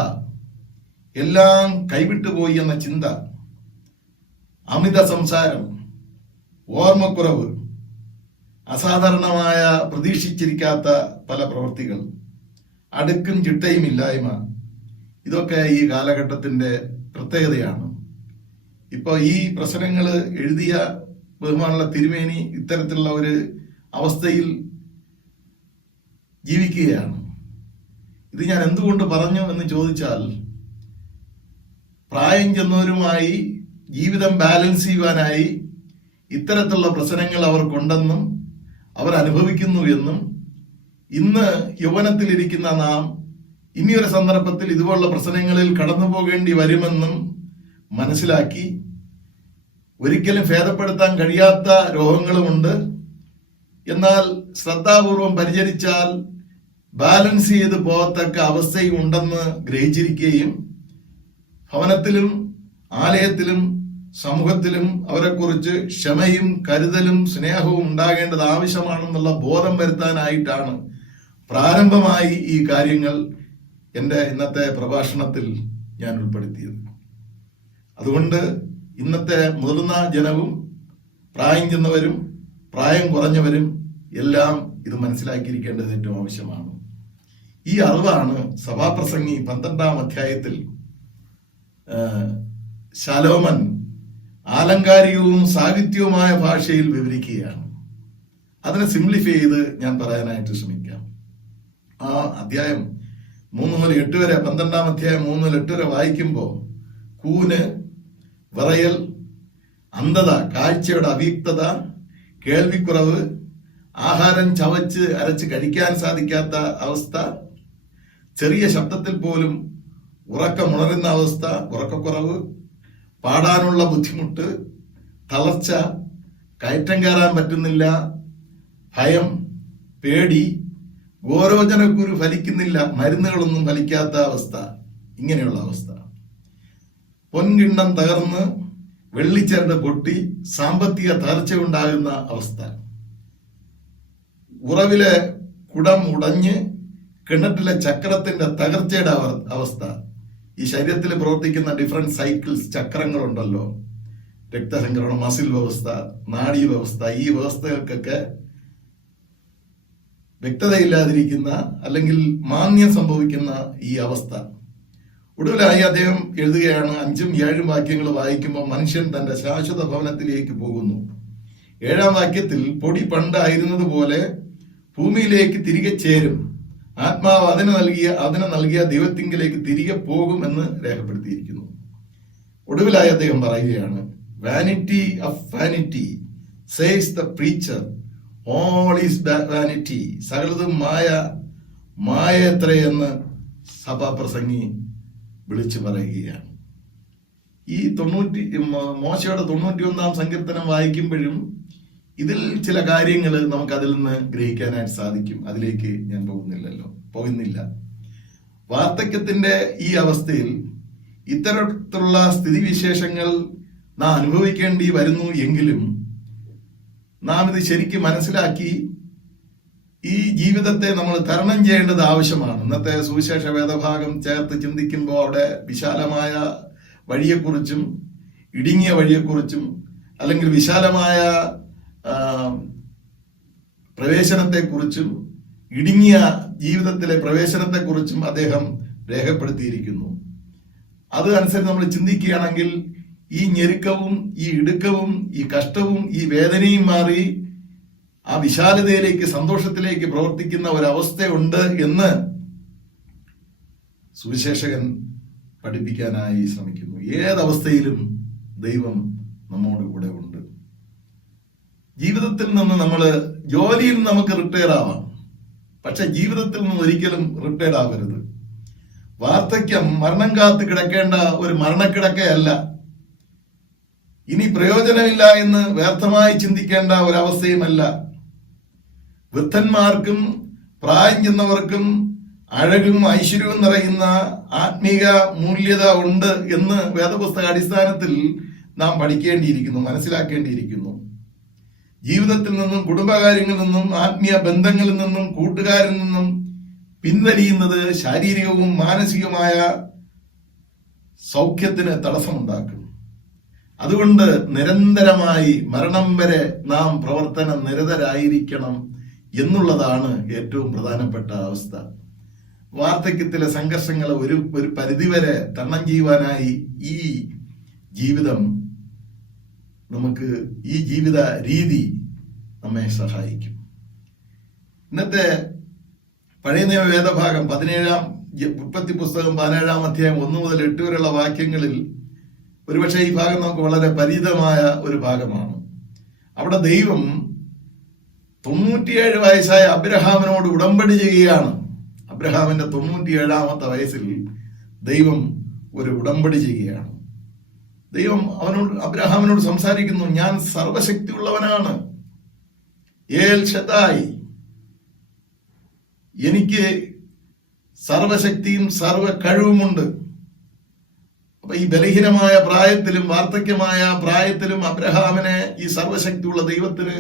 എല്ലാം കൈവിട്ടുപോയി എന്ന ചിന്ത, അമിത സംസാരം, ഓർമ്മക്കുറവ്, അസാധാരണമായ പ്രതീക്ഷിച്ചിരിക്കാത്ത പല പ്രവൃത്തികൾ, അടുക്കും ചിട്ടയും ഇല്ലായ്മ, ഇതൊക്കെ ഈ കാലഘട്ടത്തിന്റെ പ്രത്യേകതയാണ്. ഇപ്പൊ ഈ പ്രശ്നങ്ങൾ എഴുതിയ ബഹുമാനുള്ള തിരുമേനി ഇത്തരത്തിലുള്ള ഒരു അവസ്ഥയിൽ ജീവിക്കുകയാണ്. ഇത് ഞാൻ എന്തുകൊണ്ട് പറഞ്ഞു എന്ന് ചോദിച്ചാൽ, പ്രായം ചെന്നവരുമായി ജീവിതം ബാലൻസ് ചെയ്യുവാനായി ഇത്തരത്തിലുള്ള പ്രശ്നങ്ങൾ അവർക്കുണ്ടെന്നും അവർ അനുഭവിക്കുന്നു എന്നും, ഇന്ന് യൗവനത്തിലിരിക്കുന്ന നാം ഇനിയൊരു സന്ദർഭത്തിൽ ഇതുപോലുള്ള പ്രശ്നങ്ങളിൽ കടന്നു പോകേണ്ടി വരുമെന്നും മനസ്സിലാക്കി ഒരിക്കലും ഭേദപ്പെടുത്താൻ കഴിയാത്ത രോഗങ്ങളുമുണ്ട്. എന്നാൽ ശ്രദ്ധാപൂർവം പരിചരിച്ചാൽ ബാലൻസ് ചെയ്ത് പോകത്തക്ക അവസ്ഥയും ഉണ്ടെന്ന് ഗ്രഹിച്ചിരിക്കുകയും ഭവനത്തിലും ആലയത്തിലും സമൂഹത്തിലും അവരെക്കുറിച്ച് ക്ഷമയും കരുതലും സ്നേഹവും ഉണ്ടാകേണ്ടത് ആവശ്യമാണെന്നുള്ള ബോധം വരുത്താനായിട്ടാണ് പ്രാരംഭമായി ഈ കാര്യങ്ങൾ എൻ്റെ ഇന്നത്തെ പ്രഭാഷണത്തിൽ ഞാൻ ഉൾപ്പെടുത്തിയത്. അതുകൊണ്ട് ഇന്നത്തെ മുതിർന്ന ജനവും പ്രായം ചെന്നവരും പ്രായം കുറഞ്ഞവരും എല്ലാം ഇത് മനസ്സിലാക്കിയിരിക്കേണ്ടത് ഏറ്റവും ആവശ്യമാണ്. ഈ അറിവാണ് സഭാപ്രസംഗി 12-ാം അധ്യായത്തിൽ ശലോമൻ ആലങ്കാരികവും സാഹിത്യവുമായ ഭാഷയിൽ വിവരിക്കുകയാണ്. അതിനെ സിംപ്ലിഫൈ ചെയ്ത് ഞാൻ പറയാനായിട്ട് ശ്രമിക്കാം. ആ അധ്യായം 3 മുതൽ 8 വരെ, 12-ാം അധ്യായം 3 മുതൽ 8 വരെ വായിക്കുമ്പോൾ കൂന്, വിറയൽ, അന്ധത, കാഴ്ചയുടെ അവ്യക്തത, കേൾവിക്കുറവ്, ആഹാരം ചവച്ച് അരച്ച് കഴിക്കാൻ സാധിക്കാത്ത അവസ്ഥ, ചെറിയ ശബ്ദത്തിൽ പോലും ഉറക്കമുണരുന്ന അവസ്ഥ, ഉറക്കക്കുറവ്, പാടാനുള്ള ബുദ്ധിമുട്ട്, തളർച്ച, കയറ്റം കയറാൻ പറ്റുന്നില്ല, ഭയം, പേടി, ഗോരോചനക്കുരു ഫലിക്കുന്നില്ല, മരുന്നുകളൊന്നും ഫലിക്കാത്ത അവസ്ഥ, ഇങ്ങനെയുള്ള അവസ്ഥ, പൊൻകിണ്ണം തകർന്ന് വെള്ളിച്ചരട് പൊട്ടി സാമ്പത്തിക തകർച്ച ഉണ്ടാകുന്ന അവസ്ഥ, ഉറവിലെ കുടം ഉടഞ്ഞ് കിണറ്റിലെ ചക്രത്തിന്റെ തകർച്ചയുടെ അവസ്ഥ, ഈ ശരീരത്തിൽ പ്രവർത്തിക്കുന്ന ഡിഫറെന്റ് സൈക്കിൾസ്, ചക്രങ്ങളുണ്ടല്ലോ, രക്തസംക്രമണം, മസിൽ വ്യവസ്ഥ, നാഡീ വ്യവസ്ഥ, ഈ വ്യവസ്ഥകൾക്കൊക്കെ വ്യക്തതയില്ലാതിരിക്കുന്ന അല്ലെങ്കിൽ മാന്ദ്യം സംഭവിക്കുന്ന ഈ അവസ്ഥ. ഒടുവിലായി അദ്ദേഹം എഴുതുകയാണ്, 5ഉം 7ഉം വാക്യങ്ങൾ വായിക്കുമ്പോൾ മനുഷ്യൻ തന്റെ ശാശ്വത ഭവനത്തിലേക്ക് പോകുന്നു. 7ാം വാക്യത്തിൽ പൊടി പണ്ടായിരുന്നത് പോലെ ഭൂമിയിലേക്ക് തിരികെ ചേരും, ആത്മാവ് അതിനെ നൽകിയ ദൈവത്തിങ്കിലേക്ക് തിരികെ പോകും എന്ന് രേഖപ്പെടുത്തിയിരിക്കുന്നു. ഒടുവിലായി അദ്ദേഹം പറയുകയാണ്, vanity of vanity says the preacher, all is vanity, സകലതും മായ എത്രയെന്ന് സഭാപ്രസംഗി വിളിച്ചു പറയുകയാണ്. ഈ മോശയുടെ 91-ാം സങ്കീർത്തനം വായിക്കുമ്പോഴും ഇതിൽ ചില കാര്യങ്ങൾ നമുക്ക് അതിൽ നിന്ന് ഗ്രഹിക്കാനായിട്ട് സാധിക്കും. അതിലേക്ക് ഞാൻ പോകുന്നില്ല. വാർദ്ധക്യത്തിന്റെ ഈ അവസ്ഥയിൽ ഇത്തരത്തിലുള്ള സ്ഥിതിവിശേഷങ്ങൾ നാം അനുഭവിക്കേണ്ടി വരുന്നു എങ്കിലും നാം ഇത് ശരിക്കും മനസ്സിലാക്കി ഈ ജീവിതത്തെ നമ്മൾ തരണം ചെയ്യേണ്ടത് ആവശ്യമാണ്. ഇന്നത്തെ സുവിശേഷ വേദഭാഗം ചേർത്ത് ചിന്തിക്കുമ്പോൾ അവിടെ വിശാലമായ വഴിയെക്കുറിച്ചും ഇടുങ്ങിയ വഴിയെക്കുറിച്ചും അല്ലെങ്കിൽ വിശാലമായ പ്രവേശനത്തെക്കുറിച്ചും ഇടുങ്ങിയ ജീവിതത്തിലെ പ്രവേശനത്തെക്കുറിച്ചും അദ്ദേഹം രേഖപ്പെടുത്തിയിരിക്കുന്നു. അത് അനുസരിച്ച് നമ്മൾ ചിന്തിക്കുകയാണെങ്കിൽ ഈ ഞെരുക്കവും ഈ ഇടുക്കവും ഈ കഷ്ടവും ഈ വേദനയും മാറി ആ വിശാലതയിലേക്ക്, സന്തോഷത്തിലേക്ക് പ്രവർത്തിക്കുന്ന ഒരവസ്ഥയുണ്ട് എന്ന് സുവിശേഷകൻ പഠിപ്പിക്കാനായി ശ്രമിക്കുന്നു. ഏതവസ്ഥയിലും ദൈവം നമ്മോട് കൂടെ ഉണ്ട്. ജീവിതത്തിൽ നിന്ന് ജോലിയിൽ നമുക്ക് റിട്ടയർ ആവാം, പക്ഷെ ജീവിതത്തിൽ നിന്ന് ഒരിക്കലും റിട്ടയർഡ് ആവരുത്. വാർദ്ധക്യം മരണം കാത്ത് കിടക്കേണ്ട ഒരു മരണക്കിടക്കയല്ല. ഇനി പ്രയോജനമില്ല എന്ന് വ്യർത്ഥമായി ചിന്തിക്കേണ്ട ഒരവസ്ഥയുമല്ല. വൃദ്ധന്മാർക്കും പ്രായം ചെന്നവർക്കും അഴകും ഐശ്വര്യവും നിറയുന്ന ആത്മീക മൂല്യത ഉണ്ട് എന്ന് വേദപുസ്തക അടിസ്ഥാനത്തിൽ നാം പഠിക്കേണ്ടിയിരിക്കുന്നു, മനസ്സിലാക്കേണ്ടിയിരിക്കുന്നു. ജീവിതത്തിൽ നിന്നും, കുടുംബകാര്യങ്ങളിൽ നിന്നും, ആത്മീയ ബന്ധങ്ങളിൽ നിന്നും, കൂട്ടുകാരിൽ നിന്നും പിൻവലിയുന്നത് ശാരീരികവും മാനസികവുമായ സൗഖ്യത്തിന് തടസ്സമുണ്ടാക്കും. അതുകൊണ്ട് നിരന്തരമായി മരണം വരെ നാം പ്രവർത്തന നിരതരായിരിക്കണം എന്നുള്ളതാണ് ഏറ്റവും പ്രധാനപ്പെട്ട അവസ്ഥ. വാർദ്ധക്യത്തിലെ സംഘർഷങ്ങളെ ഒരു പരിധിവരെ തരണം ചെയ്യുവാനായി ഈ ജീവിതം ഈ ജീവിത രീതി നമ്മെ സഹായിക്കും. ഇന്നത്തെ പഴയ നിയമ വേദഭാഗം 17-ാം ഉൽപ്പത്തി പുസ്തകം 17-ാം അധ്യായം 1 മുതൽ 8 വരെയുള്ള വാക്യങ്ങളിൽ ഒരുപക്ഷെ ഈ ഭാഗം നമുക്ക് വളരെ പരിചിതമായ ഒരു ഭാഗമാണ്. അവിടെ ദൈവം 97 വയസ്സായ അബ്രഹാമിനോട് ഉടമ്പടി ചെയ്യുകയാണ്. അബ്രഹാമിന്റെ 97-ാമത്തെ വയസ്സിൽ ദൈവം ഒരു ഉടമ്പടി ചെയ്യുകയാണ്. ദൈവം അബ്രഹാമിനോട് സംസാരിക്കുന്നു, ഞാൻ സർവശക്തിയുള്ളവനാണ്, ഏൽ ഷദായ്, എനിക്ക് സർവശക്തിയും സർവ കഴിവുമുണ്ട്. അപ്പൊ ഈ ബലഹീനമായ പ്രായത്തിലും വാർദ്ധക്യമായ പ്രായത്തിലും അബ്രഹാമിനെ ഈ സർവശക്തിയുള്ള ദൈവത്തിന്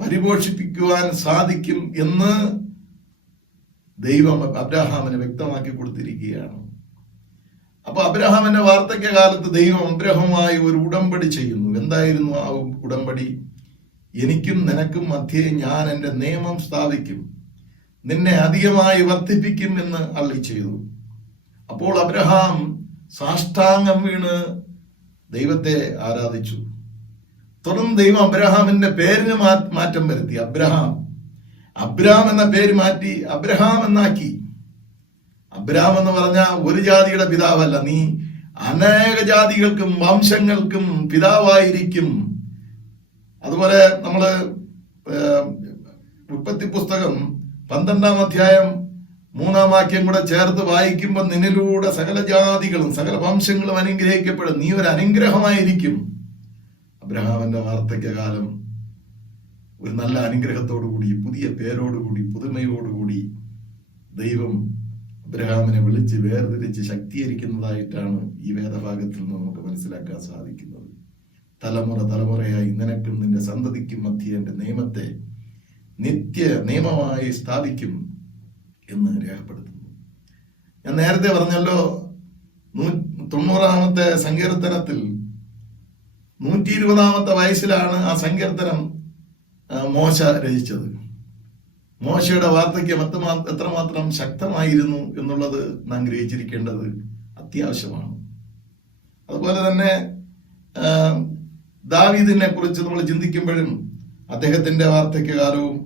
പരിപോഷിപ്പിക്കുവാൻ സാധിക്കും എന്ന് ദൈവം അബ്രഹാമിന് വ്യക്തമാക്കി കൊടുത്തിരിക്കുകയാണ്. അപ്പൊ അബ്രഹാമിന്റെ വാർദ്ധക്യകാലത്ത് ദൈവം അബ്രഹാമുമായി ഒരു ഉടമ്പടി ചെയ്യുന്നു. എന്തായിരുന്നു ആ ഉടമ്പടി? എനിക്കും നിനക്കും മധ്യേ ഞാൻ എന്റെ നിയമം സ്ഥാപിക്കും, നിന്നെ അധികമായി വർദ്ധിപ്പിക്കും എന്ന് അരുളി ചെയ്തു. അപ്പോൾ അബ്രഹാം സാഷ്ടാംഗം വീണ് ദൈവത്തെ ആരാധിച്ചു. തുടർന്ന് ദൈവം അബ്രഹാമിന്റെ പേരിന് മാറ്റം വരുത്തി. അബ്രാം എന്ന പേര് മാറ്റി അബ്രഹാം എന്നാക്കി. അബ്രഹാം എന്ന് പറഞ്ഞ ഒരു ജാതിയുടെ പിതാവല്ല, നീ അനേക ജാതികൾക്കും വംശങ്ങൾക്കും പിതാവായിരിക്കും. അതുപോലെ നമ്മള് ഉൽപ്പത്തി പുസ്തകം 12-ാം അധ്യായം 3-ാം വാക്യം കൂടെ ചേർത്ത് വായിക്കുമ്പോൾ നിന്നിലൂടെ സകല ജാതികളും സകല വംശങ്ങളും അനുഗ്രഹിക്കപ്പെടും, നീ ഒരു അനുഗ്രഹമായിരിക്കും. അബ്രഹാമിന്റെ വാർദ്ധക്യകാലം ഒരു നല്ല അനുഗ്രഹത്തോടുകൂടി, പുതിയ പേരോടുകൂടി, പുതുമയോടുകൂടി ദൈവം അബ്രഹാമിനെ വിളിച്ച് വേർതിരിച്ച് ശക്തീകരിക്കുന്നതായിട്ടാണ് ഈ വേദഭാഗത്തിൽ നിന്ന് നമുക്ക് മനസ്സിലാക്കാൻ സാധിക്കുന്നത്. തലമുറ തലമുറയായി നിനക്കും നിന്റെ സന്തതിക്കും മധ്യേ എന്റെ നിയമത്തെ നിത്യ നിയമമായി സ്ഥാപിക്കും എന്ന് രേഖപ്പെടുത്തുന്നു. ഞാൻ നേരത്തെ പറഞ്ഞല്ലോ, 90-ാമത്തെ സങ്കീർത്തനത്തിൽ 120-ാമത്തെ വയസ്സിലാണ് ആ സങ്കീർത്തനം മോശ രചിച്ചത്. മോശയുടെ വാർദ്ധക്യം എത്രമാത്രം ശക്തമായിരുന്നു എന്നുള്ളത് നാം ഗ്രഹിച്ചിരിക്കേണ്ടത് അത്യാവശ്യമാണ്. അതുപോലെ തന്നെ ദാവീദിനെ കുറിച്ച് നമ്മൾ ചിന്തിക്കുമ്പോഴും അദ്ദേഹത്തിന്റെ വാർദ്ധക്യകാലവും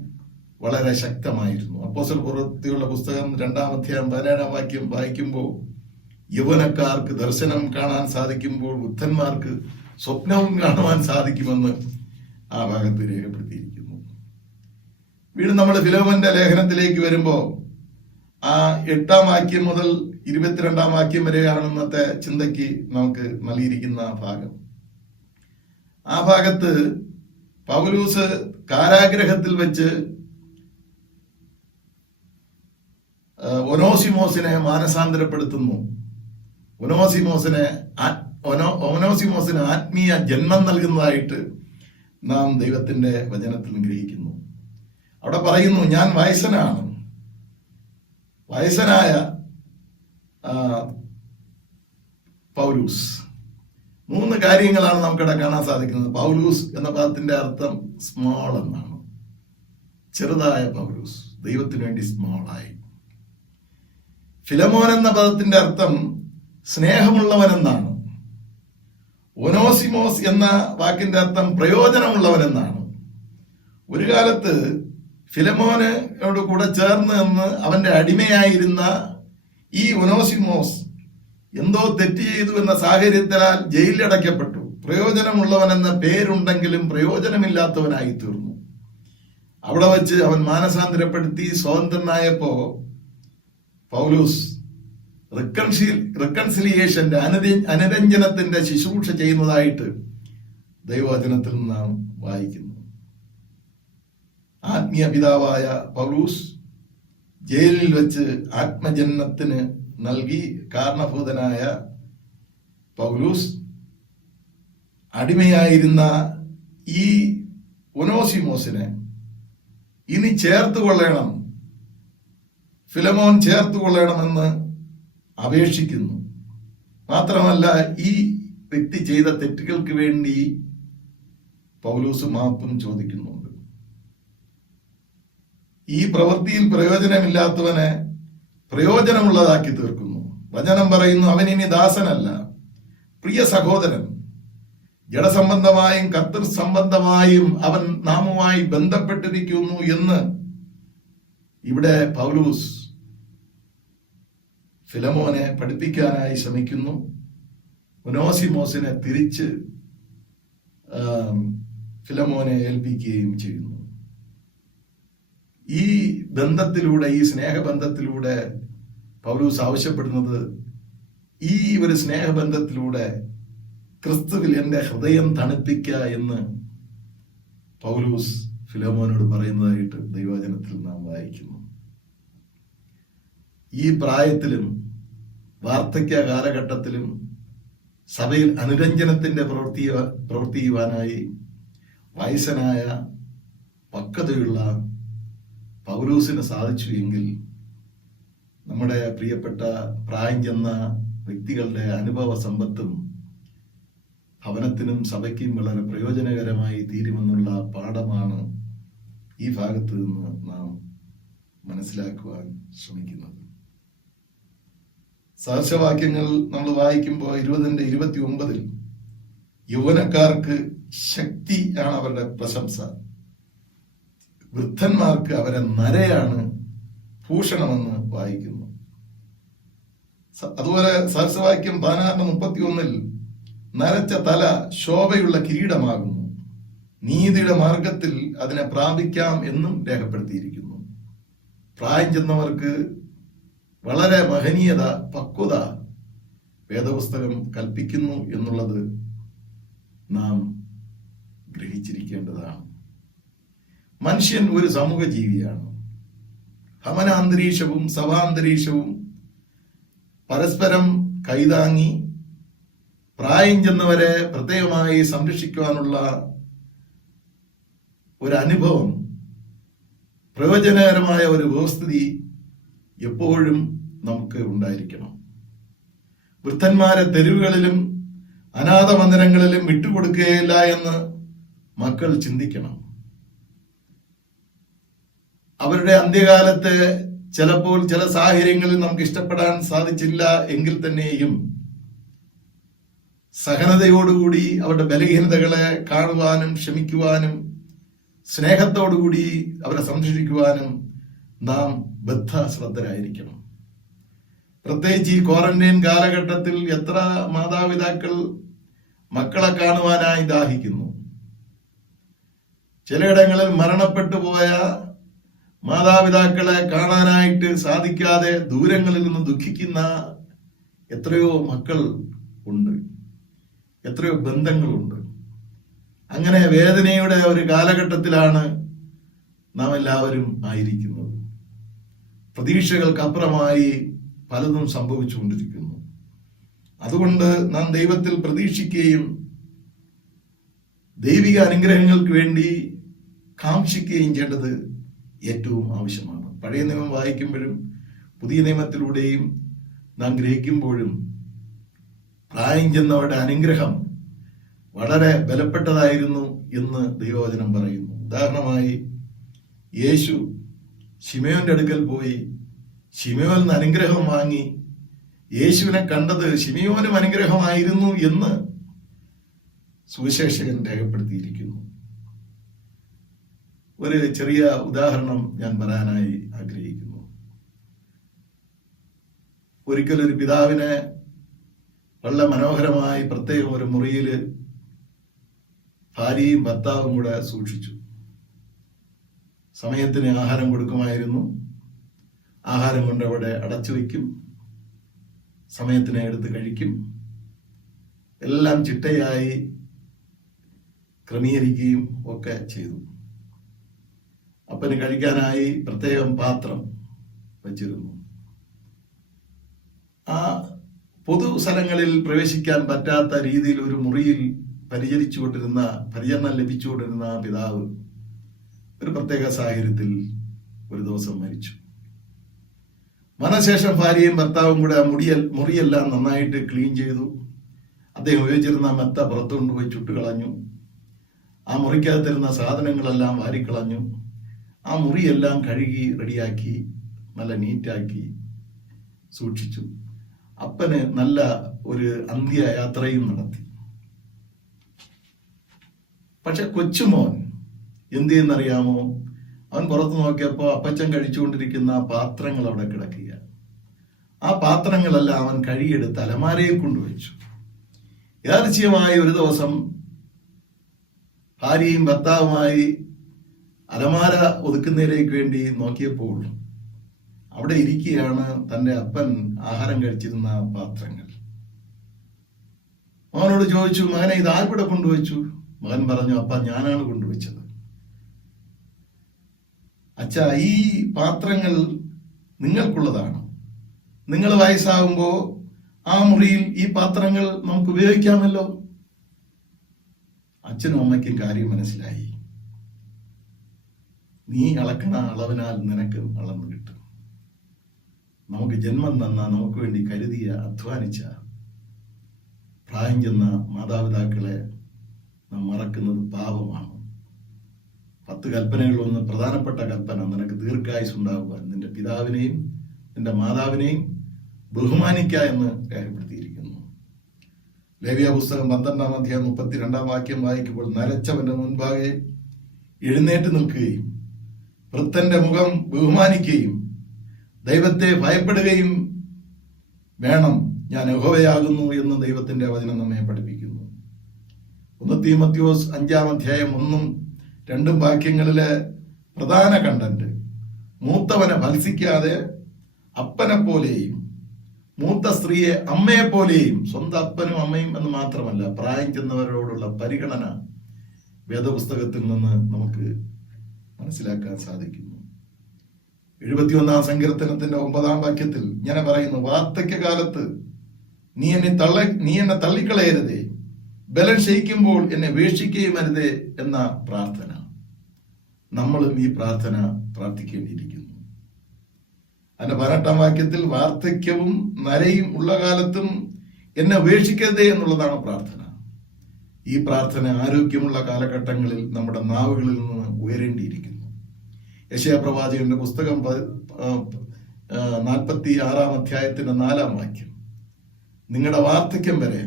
വളരെ ശക്തമായിരുന്നു. അപ്പോസ്തല പ്രവൃത്തിയുള്ള പുസ്തകം 2-ാം അധ്യായം 17-ാം വാക്യം വായിക്കുമ്പോൾ യൗവനക്കാർക്ക് ദർശനം കാണാൻ സാധിക്കുമ്പോൾ വൃദ്ധന്മാർക്ക് സ്വപ്നവും കാണുവാൻ സാധിക്കുമെന്ന് ആ ഭാഗത്ത് രേഖപ്പെടുത്തിയിരിക്കുന്നു. വീണ്ടും നമ്മൾ ഫിലോമോന്റെ ലേഖനത്തിലേക്ക് വരുമ്പോൾ ആ 8-ാം വാക്യം മുതൽ 22-ാം വാക്യം വരെയാണ് ഇന്നത്തെ ചിന്തയ്ക്ക് നമുക്ക് നൽകിയിരിക്കുന്ന ഭാഗം. ആ ഭാഗത്ത് പൗലൂസ് കാരാഗ്രഹത്തിൽ വെച്ച് ഒനോസിമോസിനെ മാനസാന്തരപ്പെടുത്തുന്നു. ഒനോസിമോസിന് ആത്മീയ ജന്മം നൽകുന്നതായിട്ട് നാം ദൈവത്തിന്റെ വചനത്തിൽ ഗ്രഹിക്കുന്നു. അവിടെ പറയുന്നു, ഞാൻ വയസ്സനായ പൗലൂസ്. 3 കാര്യങ്ങളാണ് നമുക്കിവിടെ കാണാൻ സാധിക്കുന്നത്. പൗലൂസ് എന്ന പദത്തിന്റെ അർത്ഥം സ്മോൾ എന്നാണ്. ചെറുതായ പൗലൂസ്, ദൈവത്തിന് വേണ്ടി സ്മോളായി. ഫിലമോൻ എന്ന പദത്തിന്റെ അർത്ഥം സ്നേഹമുള്ളവൻ എന്നാണ്. ഒനോസിമോസ് എന്ന വാക്കിന്റെ അർത്ഥം പ്രയോജനമുള്ളവൻ എന്നാണ്. ഒരു കാലത്ത് ഫിലമോനോട് കൂടെ ചേർന്ന് നിന്ന് അവന്റെ അടിമയായിരുന്ന ഈ ഒനോസിമോസ് എന്തോ തെറ്റ് ചെയ്തു എന്ന സാഹചര്യത്താൽ ജയിലിലടയ്ക്കപ്പെട്ടു. പ്രയോജനമുള്ളവൻ എന്ന പേരുണ്ടെങ്കിലും പ്രയോജനമില്ലാത്തവനായി തീർന്നു. അവിടെ വച്ച് അവൻ മാനസാന്തരപ്പെടുത്തി സ്വതന്ത്രനായപ്പോ പൗലൂസ് റിക്കൺസിലിയേഷന്റെ അനുരഞ്ജനത്തിന്റെ ശുശ്രൂഷ ചെയ്യുന്നതായിട്ട് ദൈവവചനത്തിൽ നാം വായിക്കുന്നു. ആത്മീയ പിതാവായ പൗലൂസ് ജയിലിൽ വെച്ച് ആത്മജന്മത്തിന് നൽകി കാരണഭൂതനായ പൗലൂസ് അടിമയായിരുന്ന ഈ ഒനോസിമോസിനെ ഇനി ചേർത്തുകൊള്ളണം, ഫിലമോൻ ചേർത്തുകൊള്ളണമെന്ന് അപേക്ഷിക്കുന്നു. മാത്രമല്ല, ഈ വ്യക്തി ചെയ്ത തെറ്റുകൾക്ക് വേണ്ടി പൗലൂസ് മാപ്പും ചോദിക്കുന്നുണ്ട്. ഈ പ്രവൃത്തിയിൽ പ്രയോജനമില്ലാത്തവനെ പ്രയോജനമുള്ളതാക്കി തീർക്കുന്നു. വചനം പറയുന്നു, അവൻ ഇനി ദാസനല്ല, പ്രിയ സഹോദരൻ. ജഡസംബന്ധമായും കർത്തൃ സംബന്ധമായും അവൻ നാമുമായി ബന്ധപ്പെട്ടിരിക്കുന്നു എന്ന് ഇവിടെ പൗലൂസ് ഫിലമോനെ പഠിപ്പിക്കാനായി ശ്രമിക്കുന്നു. ഒനോസിമോസിനെ തിരിച്ച് ഫിലമോനെ ഏൽപ്പിക്കുകയും ചെയ്യുന്നു. ഈ ബന്ധത്തിലൂടെ, ഈ സ്നേഹബന്ധത്തിലൂടെ പൗലൂസ് ആവശ്യപ്പെടുന്നത്, ഈ ഒരു സ്നേഹബന്ധത്തിലൂടെ ക്രിസ്തുവിൽ എന്റെ ഹൃദയം തണുപ്പിക്കുക എന്ന് പൗലൂസ് ഫിലമോനോട് പറയുന്നതായിട്ട് ദൈവവചനത്തിൽ നാം വായിക്കുന്നു. ഈ പ്രായത്തിലും വാർദ്ധക്യ കാലഘട്ടത്തിലും സഭയിൽ അനുരഞ്ജനത്തിന്റെ പ്രവർത്തിക്കുവാനായി വയസ്സനായ പക്വതയുള്ള പൗലൂസിന് സാധിച്ചു എങ്കിൽ നമ്മുടെ പ്രിയപ്പെട്ട പ്രായം ചെന്ന വ്യക്തികളുടെ അനുഭവ സമ്പത്തും ഭവനത്തിനും സഭയ്ക്കും വളരെ പ്രയോജനകരമായി തീരുമെന്നുള്ള പാഠമാണ് ഈ ഭാഗത്ത് നിന്ന് നാം മനസ്സിലാക്കുവാൻ ശ്രമിക്കുന്നത്. സഹസ്രവാക്യങ്ങൾ നമ്മൾ വായിക്കുമ്പോൾ 20-29 യൗവനക്കാർക്ക് ശക്തി ആണ് അവരുടെ പ്രശംസ, വൃദ്ധന്മാർക്ക് അവരെ നരയാണ് ഭൂഷണമെന്ന് വായിക്കുന്നു. അതുപോലെ സഹസ്രവാക്യം 16:31 നരച്ച തല ശോഭയുള്ള കിരീടമാകുന്നു, നീതിയുടെ മാർഗത്തിൽ അതിനെ പ്രാപിക്കാം എന്നും രേഖപ്പെടുത്തിയിരിക്കുന്നു. പ്രായം ചെന്നവർക്ക് വളരെ മഹനീയത, പക്വത വേദപുസ്തകം കൽപ്പിക്കുന്നു എന്നുള്ളത് നാം ഗ്രഹിച്ചിരിക്കേണ്ടതാണ്. മനുഷ്യൻ ഒരു സമൂഹ ജീവിയാണ്. ഭവനാന്തരീക്ഷവും സഭാന്തരീക്ഷവും പരസ്പരം കൈതാങ്ങി പ്രായം ചെന്നവരെ പ്രത്യേകമായി സംരക്ഷിക്കുവാനുള്ള ഒരു അനുഭവം, പ്രയോജനകരമായ ഒരു വ്യവസ്ഥിതി എപ്പോഴും നമുക്ക് ഉണ്ടായിരിക്കണം. വൃദ്ധന്മാരെ തെരുവുകളിലും അനാഥ മന്ദിരങ്ങളിലും വിട്ടുകൊടുക്കുകയില്ല എന്ന് മക്കൾ ചിന്തിക്കണം. അവരുടെ അന്ത്യകാലത്ത് ചിലപ്പോൾ ചില സാഹചര്യങ്ങളിൽ നമുക്ക് ഇഷ്ടപ്പെടാൻ സാധിച്ചില്ല എങ്കിൽ തന്നെയും സഹനതയോടുകൂടി അവരുടെ ബലഹീനതകളെ കാണുവാനും ക്ഷമിക്കുവാനും സ്നേഹത്തോടുകൂടി അവരെ സംരക്ഷിക്കുവാനും നാം ബദ്ധശ്രദ്ധരായിരിക്കണം. പ്രത്യേകിച്ച് ഈ ക്വാറന്റൈൻ കാലഘട്ടത്തിൽ എത്ര മാതാപിതാക്കൾ മക്കളെ കാണുവാനായി ദാഹിക്കുന്നു. ചിലയിടങ്ങളിൽ മരണപ്പെട്ടു പോയ മാതാപിതാക്കളെ കാണാനായിട്ട് സാധിക്കാതെ ദൂരങ്ങളിൽ നിന്ന് ദുഃഖിക്കുന്ന എത്രയോ മക്കൾ ഉണ്ട്, എത്രയോ ബന്ധങ്ങളുണ്ട്. അങ്ങനെ വേദനയുടെ ഒരു കാലഘട്ടത്തിലാണ് നാം എല്ലാവരും ആയിരിക്കുന്നത്. പ്രതീക്ഷകൾക്കപ്പുറമായി പലതും സംഭവിച്ചുകൊണ്ടിരിക്കുന്നു. അതുകൊണ്ട് നാം ദൈവത്തിൽ പ്രതീക്ഷിക്കുകയും ദൈവിക അനുഗ്രഹങ്ങൾക്ക് വേണ്ടി കാംക്ഷിക്കുകയും ചെയ്യേണ്ടത് ഏറ്റവും ആവശ്യമാണ്. പഴയ നിയമം വായിക്കുമ്പോഴും പുതിയ നിയമത്തിലൂടെയും നാം ഗ്രഹിക്കുമ്പോഴും പ്രായം ചെന്നവരുടെ അനുഗ്രഹം വളരെ ബലപ്പെട്ടതായിരുന്നു എന്ന് ദൈവവചനം പറയുന്നു. ഉദാഹരണമായി യേശു ശിമയോന്റെ അടുക്കൽ പോയി ശിമയോനിൽ നിന്ന് അനുഗ്രഹം വാങ്ങി. യേശുവിനെ കണ്ടത് ശിമയോനും അനുഗ്രഹമായിരുന്നു എന്ന് സുവിശേഷകൻ രേഖപ്പെടുത്തിയിരിക്കുന്നു. ഒരു ചെറിയ ഉദാഹരണം ഞാൻ പറയാനായി ആഗ്രഹിക്കുന്നു. ഒരിക്കലൊരു പിതാവിനെ വളരെ മനോഹരമായി പ്രത്യേകം ഒരു മുറിയിൽ ഭാര്യയും ഭർത്താവും കൂടെ സൂക്ഷിച്ചു. സമയത്തിന് ആഹാരം കൊടുക്കുമായിരുന്നു. ആഹാരം കൊണ്ട് അവിടെ അടച്ചു വയ്ക്കും, സമയത്തിന് എടുത്ത് കഴിക്കും. എല്ലാം ചിട്ടയായി ക്രമീകരിക്കുകയും ഒക്കെ ചെയ്തു. അപ്പന് കഴിക്കാനായി പ്രത്യേകം പാത്രം വച്ചിരുന്നു. ആ പൊതു സ്ഥലങ്ങളിൽ പ്രവേശിക്കാൻ പറ്റാത്ത രീതിയിൽ ഒരു മുറിയിൽ പരിചരണം ലഭിച്ചുകൊണ്ടിരുന്ന ആ പിതാവ് ഒരു പ്രത്യേക സാഹചര്യത്തിൽ ഒരു ദിവസം മരിച്ചു. മരണശേഷം ഭാര്യയും ഭർത്താവും കൂടെ ആ മുറിയെല്ലാം നന്നായിട്ട് ക്ലീൻ ചെയ്തു. അദ്ദേഹം ഉപയോഗിച്ചിരുന്ന മെത്ത പുറത്തു കൊണ്ടുപോയി ചുട്ടുകളഞ്ഞു. ആ മുറിക്കകത്തിരുന്ന സാധനങ്ങളെല്ലാം വാരിക്കളഞ്ഞു. ആ മുറിയെല്ലാം കഴുകി റെഡിയാക്കി നല്ല നീറ്റാക്കി സൂക്ഷിച്ചു. അപ്പന് നല്ല ഒരു അന്ത്യയാത്രയും നടത്തി. പക്ഷെ കൊച്ചുമോൻ എന്ത് ചെയ്യുന്നറിയാമോ? അവൻ പുറത്തു നോക്കിയപ്പോ അപ്പച്ചൻ കഴിച്ചുകൊണ്ടിരിക്കുന്ന പാത്രങ്ങൾ അവിടെ കിടക്കുക. ആ പാത്രങ്ങളെല്ലാം അവൻ കഴുകിയെടുത്ത് അലമാരയിൽ കൊണ്ടുവച്ചു. യാദൃച്ഛികമായി ഒരു ദിവസം ഭാര്യയും ഭർത്താവുമായി അലമാര ഒതുക്കുന്നതിലേക്ക് വേണ്ടി നോക്കിയപ്പോൾ അവിടെ ഇരിക്കുകയാണ് തന്റെ അപ്പൻ ആഹാരം കഴിച്ചിരുന്ന പാത്രങ്ങൾ. മകനോട് ചോദിച്ചു, മകനെ ഇത് ആർവിടെ കൊണ്ടുവച്ചു? മകൻ പറഞ്ഞു, അപ്പ ഞാനാണ് കൊണ്ടുവച്ചത്. അച്ഛാ, ഈ പാത്രങ്ങൾ നിങ്ങൾക്കുള്ളതാണ്. നിങ്ങൾ വയസ്സാകുമ്പോ ആ മുറിയിൽ ഈ പാത്രങ്ങൾ നമുക്ക് ഉപയോഗിക്കാമല്ലോ. അച്ഛനും അമ്മയ്ക്കും കാര്യം മനസ്സിലായി. നീ അളക്കണ അളവിനാൽ നിനക്ക് അളന്നു കിട്ടും. നമുക്ക് ജന്മം തന്ന, നമുക്ക് വേണ്ടി കരുതിയ, അധ്വാനിച്ച പ്രായം ചെന്ന മാതാപിതാക്കളെ നാം മറക്കുന്നത് പാപമാണ്. 10 കൽപ്പനകളിലൊന്ന് പ്രധാനപ്പെട്ട കൽപ്പന, നിനക്ക് ദീർഘായുസ് ഉണ്ടാകുവാൻ നിന്റെ പിതാവിനെയും നിന്റെ മാതാവിനെയും ബഹുമാനിക്ക എന്ന് രേഖപ്പെടുത്തിയിരിക്കുന്നു. ലേവ്യ പുസ്തകം 12-ാം അധ്യായം 32-ാം വാക്യം വായിക്കുമ്പോൾ, നരച്ചവന്റെ മുൻപാകെ എഴുന്നേറ്റ് നിൽക്കുകയും വൃദ്ധന്റെ മുഖം ബഹുമാനിക്കുകയും ദൈവത്തെ ഭയപ്പെടുകയും വേണം, ഞാൻ യഹോവയാകുന്നു എന്ന് ദൈവത്തിന്റെ വചനം നമ്മെ പഠിപ്പിക്കുന്നു. 1 തീമോഥെയോസ് 5-ാം അധ്യായം 1-2 വാക്യങ്ങളിലെ പ്രധാന കണ്ടന്റ്, മൂത്തവനെ ഭത്സിക്കാതെ അപ്പനെ പോലെയും മൂത്ത സ്ത്രീയെ അമ്മയെ പോലെയും, സ്വന്തം അപ്പനും അമ്മയും എന്ന് മാത്രമല്ല പ്രായം ചെന്നവരോടുള്ള പരിഗണന വേദപുസ്തകത്തിൽ നിന്ന് നമുക്ക് മനസ്സിലാക്കാൻ സാധിക്കുന്നു. 71-ാം സങ്കീർത്തനത്തിന്റെ 9-ാം വാക്യത്തിൽ ഇങ്ങനെ പറയുന്നു, വാർദ്ധക്യകാലത്ത് നീ എന്നെ തള്ളിക്കളയരുതേ, ബലം ക്ഷയിക്കുമ്പോൾ എന്നെ വീക്ഷിക്കുകയും അരുതേ എന്ന പ്രാർത്ഥന. നമ്മളും ഈ പ്രാർത്ഥന പ്രാർത്ഥിക്കേണ്ടിയിരിക്കുന്നു. അതിന്റെ 18-ാം വാക്യത്തിൽ, വാർദ്ധക്യവും നരയും ഉള്ള കാലത്തും എന്നെ ഉപേക്ഷിക്കരുതേ എന്നുള്ളതാണ് പ്രാർത്ഥന. ഈ പ്രാർത്ഥന ആരോഗ്യമുള്ള കാലഘട്ടങ്ങളിൽ നമ്മുടെ നാവുകളിൽ നിന്ന് ഉയരേണ്ടിയിരിക്കുന്നു. യെശയ്യാ പ്രവാചകന്റെ പുസ്തകം 46 അധ്യായത്തിന്റെ 4 വാക്യം, നിങ്ങളുടെ വാർദ്ധക്യം വരെ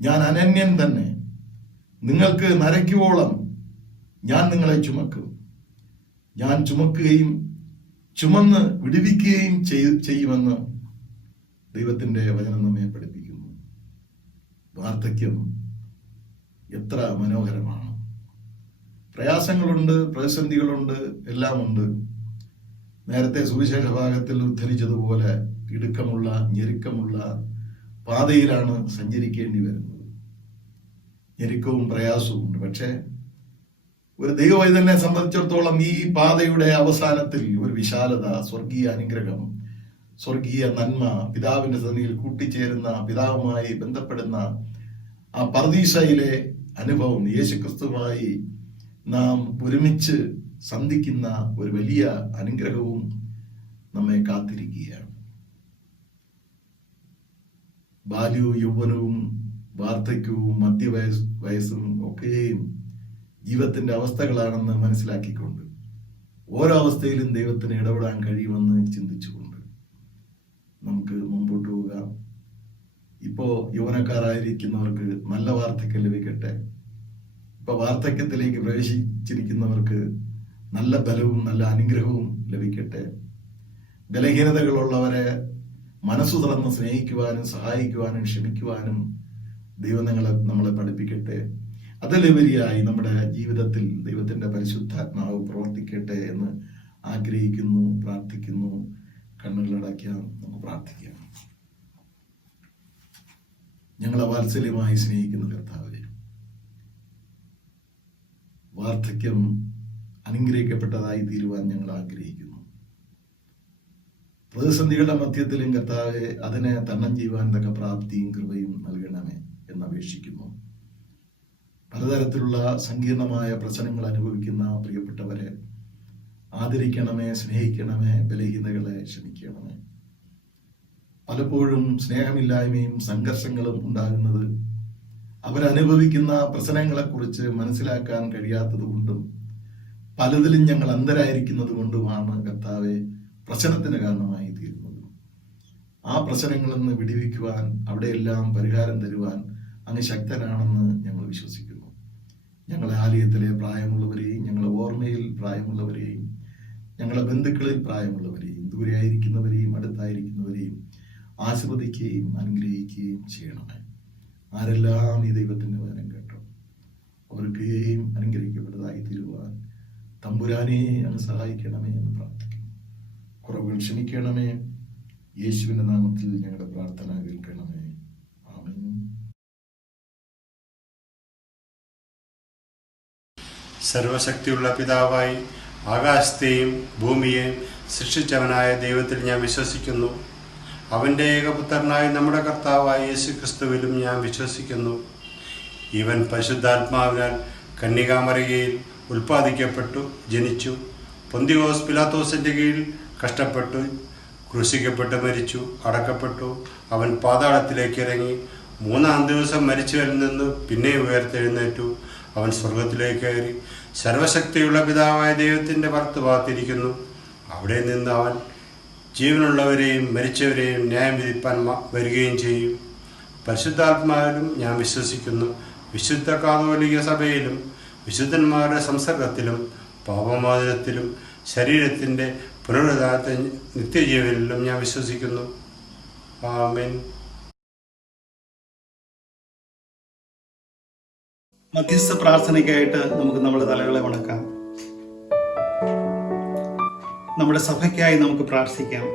ഞാൻ അനന്യൻ തന്നെ, നിങ്ങൾക്ക് നരയ്ക്കുവോളം ഞാൻ നിങ്ങളെ ചുമക്കും, ഞാൻ ചുമക്കുകയും ചുമന്ന് വിടുവിക്കുകയും ചെയ്യുമെന്ന് ദൈവത്തിന്റെ വചനം നമ്മെ പഠിപ്പിക്കുന്നു. വാർദ്ധക്യം എത്ര മനോഹരമാണ്. പ്രയാസങ്ങളുണ്ട്, പ്രതിസന്ധികളുണ്ട്, എല്ലാം ഉണ്ട്. നേരത്തെ സുവിശേഷ ഭാഗത്തിൽ ഉദ്ധരിച്ചതുപോലെ ഇടുക്കമുള്ള ഞെരുക്കമുള്ള പാതയിലാണ് സഞ്ചരിക്കേണ്ടി വരുന്നത്. ഞെരുക്കവും പ്രയാസവും ഉണ്ട്. പക്ഷേ ഒരു ദൈവവൈതനെ സംബന്ധിച്ചിടത്തോളം ഈ പാതയുടെ അവസാനത്തിൽ ഒരു വിശാലത, സ്വർഗീയ അനുഗ്രഹം, സ്വർഗീയ നന്മ, പിതാവിന്റെ സന്നിധിയിൽ കൂട്ടിച്ചേരുന്ന, പിതാവുമായി ബന്ധപ്പെടുന്ന ആ പർദീസയിലെ അനുഭവം, യേശുക്രിസ്തുവുമായി നാം ഒരുമിച്ച് സന്ധിക്കുന്ന ഒരു വലിയ അനുഗ്രഹവും നമ്മെ കാത്തിരിക്കുകയാണ്. ബാല്യവും യൗവനവും വാർദ്ധക്യവും മധ്യവയസ്സും ഒക്കെയും ജീവിതത്തിന്റെ അവസ്ഥകളാണെന്ന് മനസ്സിലാക്കിക്കൊണ്ട് ഓരോ അവസ്ഥയിലും ദൈവത്തിന് ഇടപെടാൻ കഴിയുമെന്ന് ചിന്തിച്ചുകൊണ്ട് നമുക്ക് മുമ്പോട്ട് പോകാം. ഇപ്പോ യൗവനക്കാരായിരിക്കുന്നവർക്ക് നല്ല വാർദ്ധക്യം ലഭിക്കട്ടെ. ഇപ്പൊ വാർദ്ധക്യത്തിലേക്ക് പ്രവേശിച്ചിരിക്കുന്നവർക്ക് നല്ല ബലവും നല്ല അനുഗ്രഹവും ലഭിക്കട്ടെ. ബലഹീനതകളുള്ളവരെ മനസ്സു തുറന്ന് സ്നേഹിക്കുവാനും സഹായിക്കുവാനും ക്ഷമിക്കുവാനും ദൈവം നമ്മളെ പഠിപ്പിക്കട്ടെ. അതിലുപരിയായി നമ്മുടെ ജീവിതത്തിൽ ദൈവത്തിന്റെ പരിശുദ്ധാത്മാവ് പ്രവർത്തിക്കട്ടെ എന്ന് ആഗ്രഹിക്കുന്നു, പ്രാർത്ഥിക്കുന്നു. കണ്ണുകളടയ്ക്കാം, നമുക്ക് പ്രാർത്ഥിക്കാം. ഞങ്ങളെ വാത്സല്യമായി സ്നേഹിക്കുന്ന കർത്താവേ, വാർദ്ധക്യം അനുഗ്രഹിക്കപ്പെട്ടതായി തീരുവാൻ ഞങ്ങൾ ആഗ്രഹിക്കുന്നു. പ്രതിസന്ധികളുടെ മധ്യത്തിലും കർത്താവെ അതിനെ തരണം ചെയ്യുവാൻ തക്ക പ്രാപ്തിയും കൃപയും നൽകണമേ എന്നപേക്ഷിക്കുന്നു. പലതരത്തിലുള്ള സങ്കീർണമായ പ്രശ്നങ്ങൾ അനുഭവിക്കുന്ന പ്രിയപ്പെട്ടവരെ ആദരിക്കണമേ, സ്നേഹിക്കണമേ, ബലഹീനതകളെ ക്ഷമിക്കണമേ. പലപ്പോഴും സ്നേഹമില്ലായ്മയും സംഘർഷങ്ങളും ഉണ്ടാകുന്നത് അവരനുഭവിക്കുന്ന പ്രശ്നങ്ങളെക്കുറിച്ച് മനസ്സിലാക്കാൻ കഴിയാത്തത് കൊണ്ടും പലതിലും ഞങ്ങൾ അന്ധരായിരിക്കുന്നത് കൊണ്ടുമാണ് കർത്താവെ പ്രശ്നത്തിന് കാരണമായി തീരുന്നത്. ആ പ്രശ്നങ്ങളിൽ നിന്ന് വിടുവിക്കുവാൻ, അവിടെയെല്ലാം പരിഹാരം തരുവാൻ അങ്ങ് ശക്തനാണെന്ന് ഞങ്ങൾ വിശ്വസിക്കുന്നു. ഞങ്ങളെ ആലയത്തിലെ പ്രായമുള്ളവരെയും, ഞങ്ങളെ ഓർമ്മയിൽ പ്രായമുള്ളവരെയും, ഞങ്ങളെ ബന്ധുക്കളിൽ പ്രായമുള്ളവരെയും, ദൂരെയായിരിക്കുന്നവരെയും അടുത്തായിരിക്കുന്നവരെയും ആസ്വദിക്കുകയും അനുഗ്രഹിക്കുകയും ചെയ്യണമേ. ആരെല്ലാം ഈ ദൈവത്തിന്റെ വചനം കേട്ടോ അവർക്കെയും അനുഗ്രഹിക്കപ്പെട്ടതായി തീരുവാൻ തമ്പുരാനെ അങ്ങ് സഹായിക്കണമേ എന്ന് പ്രാർത്ഥിക്കുന്നു. കുറവുകൾ ക്ഷമിക്കണമേ. യേശുവിന്റെ നാമത്തിൽ ഞങ്ങളുടെ പ്രാർത്ഥന കേൾക്കണമേ. ആമേൻ. സർവശക്തിയുള്ള പിതാവായി ആകാശത്തെയും ഭൂമിയെയും സൃഷ്ടിച്ചവനായ ദൈവത്തിൽ ഞാൻ വിശ്വസിക്കുന്നു. അവൻ്റെ ഏകപുത്രനായ നമ്മുടെ കർത്താവായ യേശു ക്രിസ്തുവിലും ഞാൻ വിശ്വസിക്കുന്നു. ഇവൻ പരിശുദ്ധാത്മാവിനാൽ കന്യകാമറിയയിൽ ഉൽപ്പാദിക്കപ്പെട്ടു ജനിച്ചു. പൊന്തിയോസ് പിലാത്തോസിൻ്റെ കീഴിൽ കഷ്ടപ്പെട്ടു, ക്രൂശിക്കപ്പെട്ട് മരിച്ചു, അടക്കപ്പെട്ടു. അവൻ പാതാളത്തിലേക്ക് ഇറങ്ങി, 3-ാം ദിവസം മരിച്ചവരിൽ നിന്ന് പിന്നെ ഉയർത്തെഴുന്നേറ്റു. അവൻ സ്വർഗത്തിലേക്ക് കയറി സർവശക്തിയുള്ള പിതാവായ ദൈവത്തിൻ്റെ വലത്തുഭാഗത്തിരിക്കുന്നു. അവിടെ നിന്ന് അവൻ ജീവനുള്ളവരെയും മരിച്ചവരെയും ന്യായം വിധിപ്പാൻ വരികയും ചെയ്യും. പരിശുദ്ധാത്മാവിലും ഞാൻ വിശ്വസിക്കുന്നു. വിശുദ്ധ കാതോലിക സഭയിലും വിശുദ്ധന്മാരുടെ സംസർഗത്തിലും പാപമോചനത്തിലും ശരീരത്തിൻ്റെ പുനരുദ്ധാനത്തെ നിത്യജീവനിലും ഞാൻ വിശ്വസിക്കുന്നു. ആമേൻ. മധ്യസ്ഥ പ്രാർത്ഥനയ്ക്കായിട്ട് നമുക്ക് നമ്മുടെ തലകളെ വണക്കാം. നമ്മുടെ സഭയ്ക്കായി നമുക്ക് പ്രാർത്ഥിക്കാം.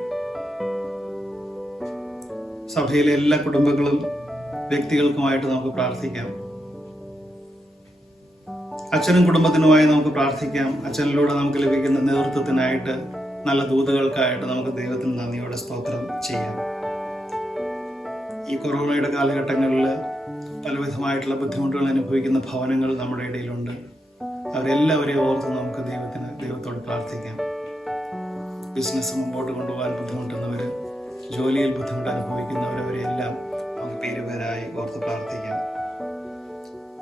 സഭയിലെ എല്ലാ കുടുംബങ്ങളും വ്യക്തികൾക്കുമായിട്ട് നമുക്ക് പ്രാർത്ഥിക്കാം. അച്ഛനും കുടുംബത്തിനുമായി നമുക്ക് പ്രാർത്ഥിക്കാം. അച്ഛനിലൂടെ നമുക്ക് ലഭിക്കുന്ന നേതൃത്വത്തിനായിട്ട്, നല്ല ദൂതുകൾക്കായിട്ട് നമുക്ക് ദൈവത്തിന് നന്ദിയോടെ സ്തോത്രം ചെയ്യാം. ഈ കൊറോണയുടെ കാലഘട്ടങ്ങളിൽ പലവിധമായിട്ടുള്ള ബുദ്ധിമുട്ടുകൾ അനുഭവിക്കുന്ന ഭവനങ്ങൾ നമ്മുടെ ഇടയിലുണ്ട്. അവരെല്ലാവരെയും ഓർത്ത് നമുക്ക് ദൈവത്തോട് പ്രാർത്ഥിക്കാം. ബിസിനസ് മുമ്പോട്ട് കൊണ്ടുപോകാൻ ബുദ്ധിമുട്ടുന്നവർ, ജോലിയിൽ ബുദ്ധിമുട്ട് അനുഭവിക്കുന്നവരെല്ലാം നമുക്ക് പേരുപേരായി ഓർത്ത് പ്രാർത്ഥിക്കാം.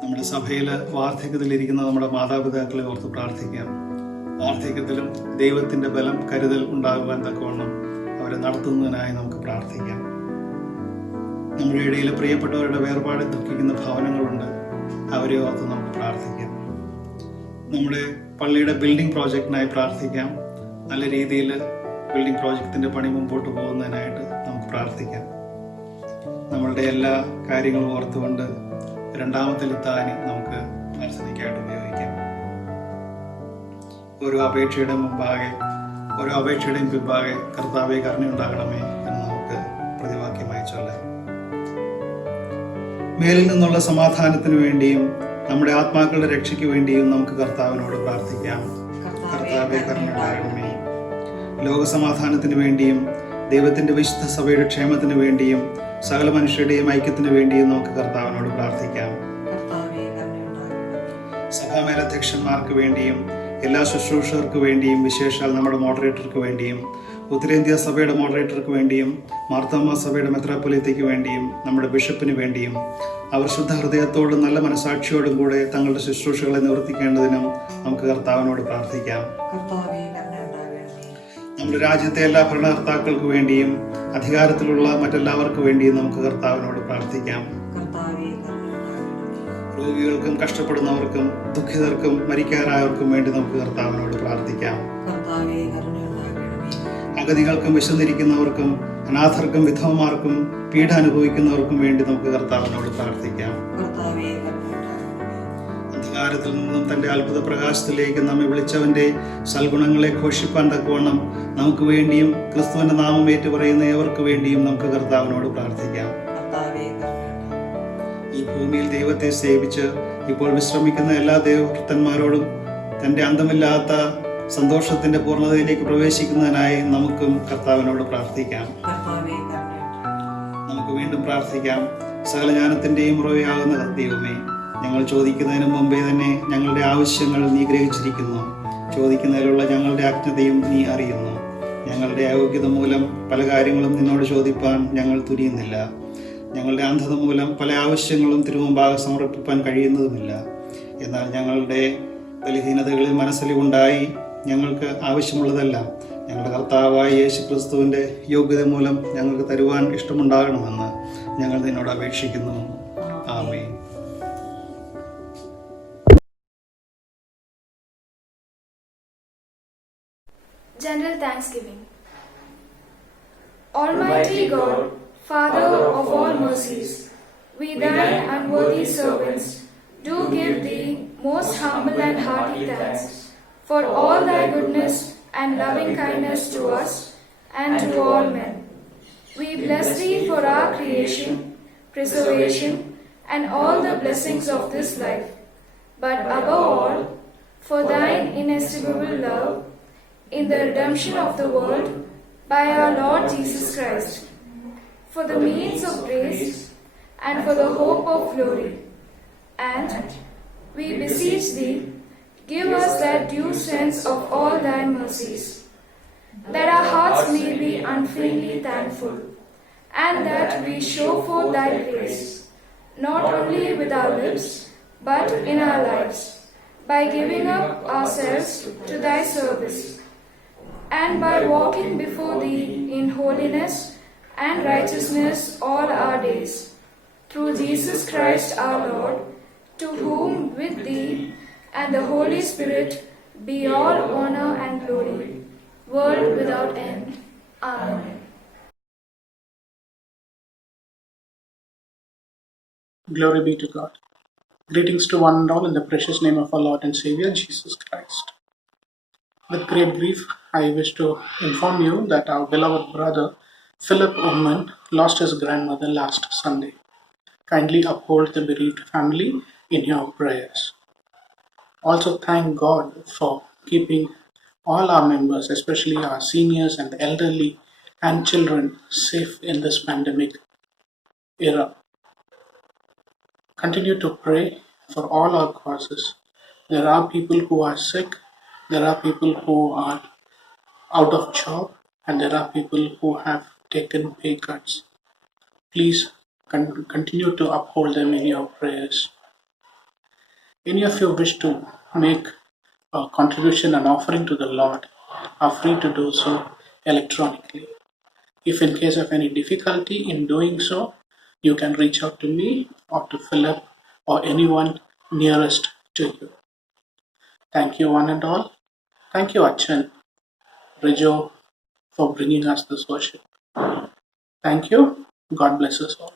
നമ്മുടെ സഭയിൽ വാർദ്ധക്യത്തിലിരിക്കുന്ന നമ്മുടെ മാതാപിതാക്കളെ ഓർത്ത് പ്രാർത്ഥിക്കാം. വാർദ്ധക്യത്തിലും ദൈവത്തിൻ്റെ ബലം കരുതൽ ഉണ്ടാകുവാൻ തക്കവണ്ണം അവരെ നടത്തുന്നതിനായി നമുക്ക് പ്രാർത്ഥിക്കാം. നമ്മുടെ ഇടയിൽ പ്രിയപ്പെട്ടവരുടെ വേർപാട് ദുഃഖിക്കുന്ന ഭവനങ്ങളുണ്ട്, അവരെ ഓർത്ത് നമുക്ക് പ്രാർത്ഥിക്കാം. നമ്മുടെ പള്ളിയുടെ ബിൽഡിംഗ് പ്രോജക്റ്റിനായി പ്രാർത്ഥിക്കാം. നല്ല രീതിയിൽ ബിൽഡിംഗ് പ്രോജക്റ്റിൻ്റെ പണി മുമ്പോട്ട് പോകുന്നതിനായിട്ട് നമുക്ക് പ്രാർത്ഥിക്കാം. നമ്മളുടെ എല്ലാ കാര്യങ്ങളും ഓർത്തുകൊണ്ട് രണ്ടാമത്തെ ലിത്താനി നമുക്ക് പ്രാർത്ഥനയ്ക്കായിട്ട് ഉപയോഗിക്കാം. ഓരോ അപേക്ഷയുടെയും പിൻപാകെ കർത്താവെ കരുണയുണ്ടാകണമേ എന്ന് നമുക്ക് പ്രതിവാക്യമായി ചൊല്ലാം. മേലിൽ നിന്നുള്ള സമാധാനത്തിന് വേണ്ടിയും നമ്മുടെ ആത്മാക്കളുടെ രക്ഷയ്ക്ക് വേണ്ടിയും നമുക്ക് കർത്താവിനോട് പ്രാർത്ഥിക്കാം. കർത്താവെ കരുണയുണ്ടാകണമേ. ലോകസമാധാനത്തിന് വേണ്ടിയും ദൈവത്തിൻ്റെ വിശുദ്ധ സഭയുടെ ക്ഷേമത്തിന് വേണ്ടിയും സകല മനുഷ്യരുടെയും ഐക്യത്തിന് വേണ്ടിയും നമുക്ക് കർത്താവിനോട് പ്രാർത്ഥിക്കാം. സഭാമേലധ്യക്ഷന്മാർക്ക് വേണ്ടിയും എല്ലാ ശുശ്രൂഷകർക്ക് വേണ്ടിയും വിശേഷാൽ നമ്മുടെ മോഡറേറ്റർക്ക് വേണ്ടിയും ഉത്തരേന്ത്യ സഭയുടെ മോഡറേറ്റർക്ക് വേണ്ടിയും മാർത്തോമാ സഭയുടെ മെത്രാപ്പൊലീത്തയ്ക്ക് വേണ്ടിയും നമ്മുടെ ബിഷപ്പിന് വേണ്ടിയും അവർ ശുദ്ധ ഹൃദയത്തോടും നല്ല മനസാക്ഷിയോടും കൂടെ തങ്ങളുടെ ശുശ്രൂഷകളെ നിവർത്തിക്കേണ്ടതിനും നമുക്ക് കർത്താവിനോട് പ്രാർത്ഥിക്കാം. നമ്മുടെ രാജ്യത്തെ എല്ലാ ഭരണകർത്താക്കൾക്ക് വേണ്ടിയും അധികാരത്തിലുള്ള മറ്റെല്ലാവർക്കു വേണ്ടിയും നമുക്ക് കർത്താവിനോട് പ്രാർത്ഥിക്കാം. രോഗികൾക്കും കഷ്ടപ്പെടുന്നവർക്കും ദുഃഖിതർക്കും മരിക്കാറായവർക്കും വേണ്ടി നമുക്ക് കർത്താവിനോട് പ്രാർത്ഥിക്കാം. അഗതികൾക്കും വിശന്നിരിക്കുന്നവർക്കും അനാഥർക്കും വിധവമാർക്കും പീഡ അനുഭവിക്കുന്നവർക്കും വേണ്ടി നമുക്ക് കർത്താവിനോട് പ്രാർത്ഥിക്കാം. അന്ധകാരത്തിൽ നിന്നും തന്റെ അത്ഭുത പ്രകാശത്തിലേക്ക് നമ്മെ വിളിച്ചവന്റെ സൽഗുണങ്ങളെ ഘോഷിപ്പാൻ തക്കവണ്ണം നമുക്ക് വേണ്ടിയും ക്രിസ്തുവിന്റെ നാമം ഏറ്റുപറയുന്ന ഏവർക്ക് വേണ്ടിയും നമുക്ക് കർത്താവിനോട് പ്രാർത്ഥിക്കാം. ഈ ഭൂമിയിൽ ദൈവത്തെ സേവിച്ച് ഇപ്പോൾ വിശ്രമിക്കുന്ന എല്ലാ ദൈവഭക്തന്മാരോടും തന്റെ അന്തമില്ലാത്ത സന്തോഷത്തിന്റെ പൂർണ്ണതയിലേക്ക് പ്രവേശിക്കുന്നതിനായി നമുക്കും കർത്താവിനോട് പ്രാർത്ഥിക്കാം. നമുക്ക് വീണ്ടും പ്രാർത്ഥിക്കാം. സകല ജ്ഞാനത്തിന്റെയും ഉറവയാകുന്ന ദൈവമേ, ഞങ്ങൾ ചോദിക്കുന്നതിന് മുമ്പേ തന്നെ ഞങ്ങളുടെ ആവശ്യങ്ങൾ നീ ഗ്രഹിച്ചിരിക്കുന്നു. ചോദിക്കുന്നതിലുള്ള ഞങ്ങളുടെ അജ്ഞതയും നീ അറിയുന്നു. ഞങ്ങളുടെ അയോഗ്യത മൂലം പല കാര്യങ്ങളും നിന്നോട് ചോദിപ്പാൻ ഞങ്ങൾ തുനിയുന്നില്ല. ഞങ്ങളുടെ അന്ധത മൂലം പല ആവശ്യങ്ങളും തിരുമുമ്പാകെ സമർപ്പിപ്പാൻ കഴിയുന്നതുമില്ല. എന്നാൽ ഞങ്ങളുടെ ബലഹീനതകളിൽ മനസ്സലിവുണ്ടായി ഞങ്ങൾക്ക് ആവശ്യമുള്ളതെല്ലാം ഞങ്ങളുടെ കർത്താവായ യേശു ക്രിസ്തുവിൻ്റെ യോഗ്യത മൂലം ഞങ്ങൾക്ക് തരുവാൻ ഇഷ്ടമുണ്ടാകണമെന്ന് ഞങ്ങൾ നിന്നോട് അപേക്ഷിക്കുന്നു. ആമേൻ. General Thanksgiving. Almighty God, Father of all mercies, we thine unworthy servants do give thee most humble and hearty thanks for all thy goodness and loving kindness to us and to all men. We bless thee for our creation, preservation, and all the blessings of this life, but above all, for thine inestimable love in the redemption of the world by our Lord Jesus Christ, for the means of grace and for the hope of glory. And we beseech thee, give us that due sense of all thy mercies, that our hearts may be unfeignedly thankful, and that we show forth thy praise, not only with our lips, but in our lives, by giving up ourselves to thy service, and by walking before thee in holiness and righteousness all our days, through Jesus Christ our Lord, to whom with thee and the Holy Spirit be all honor and glory, world without end. Amen. Glory be to God. Greetings to one and all in the precious name of our Lord and Savior Jesus Christ. With great grief, I wish to inform you that our beloved brother Philip Ullman lost his grandmother last Sunday. Kindly uphold the bereaved family in your prayers. Also thank God for keeping all our members, especially our seniors and the elderly and children, safe in this pandemic era. Continue to pray for all our causes. There are people who are sick, there are people who are out of job, and there are people who have taken pay cuts. Please continue to uphold them in your prayers. Any of you wish to make a contribution and offering to the Lord are free to do so electronically. If in case of any difficulty in doing so, you can reach out to me or to Philip or anyone nearest to you. Thank you one and all. Thank you Achan, Rijo, for bringing us this worship. Thank you. God bless us all.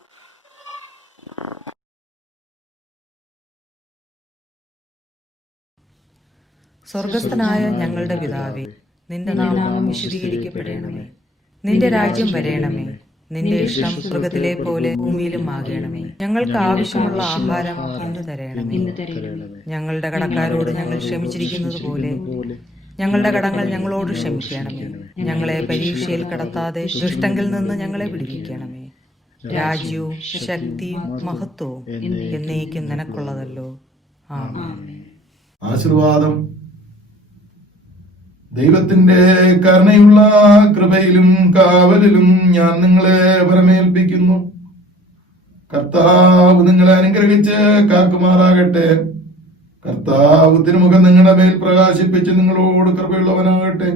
സ്വർഗസ്ഥനായ ഞങ്ങളുടെ പിതാവേ, നിന്റെ നാമം വിശുദ്ധീകരിക്കപ്പെടണമേ. നിന്റെ രാജ്യം വരേണമേ. നിന്റെ ഇഷ്ടം സ്വർഗത്തിലെ പോലെ ഭൂമിയിലും ആകണമേ. ഞങ്ങൾക്ക് ആവശ്യമുള്ള ആഹാരം ഇന്ന് തരണമേ. ഞങ്ങളുടെ കടക്കാരോട് ഞങ്ങൾ ക്ഷമിച്ചിരിക്കുന്നത് പോലെ ഞങ്ങളുടെ കടങ്ങൾ ഞങ്ങളോട് ക്ഷമിക്കണമേ. ഞങ്ങളെ പരീക്ഷയിൽ കടത്താതെ ദുഷ്ടങ്കിൽ നിന്ന് ഞങ്ങളെ വിടുവിക്കണമേ. രാജ്യവും ശക്തിയും മഹത്വവും എന്നേക്കും നിനക്കുള്ളതല്ലോ. ആമേൻ. ആശീർവാദം. ദൈവത്തിന്റെ കരുണയുള്ള കൃപയിലും കാവലിലും ഞാൻ നിങ്ങളെ വരമേൽപ്പിക്കുന്നു. കർത്താവ് നിങ്ങളെ അനുഗ്രഹിച്ച് കാക്കുമാറാകട്ടെ. കർത്താവ് തിരുമുഖം നിങ്ങളുടെ മേൽ പ്രകാശിപ്പിച്ച് നിങ്ങളോട് കൃപയുള്ളവനാകട്ടെ.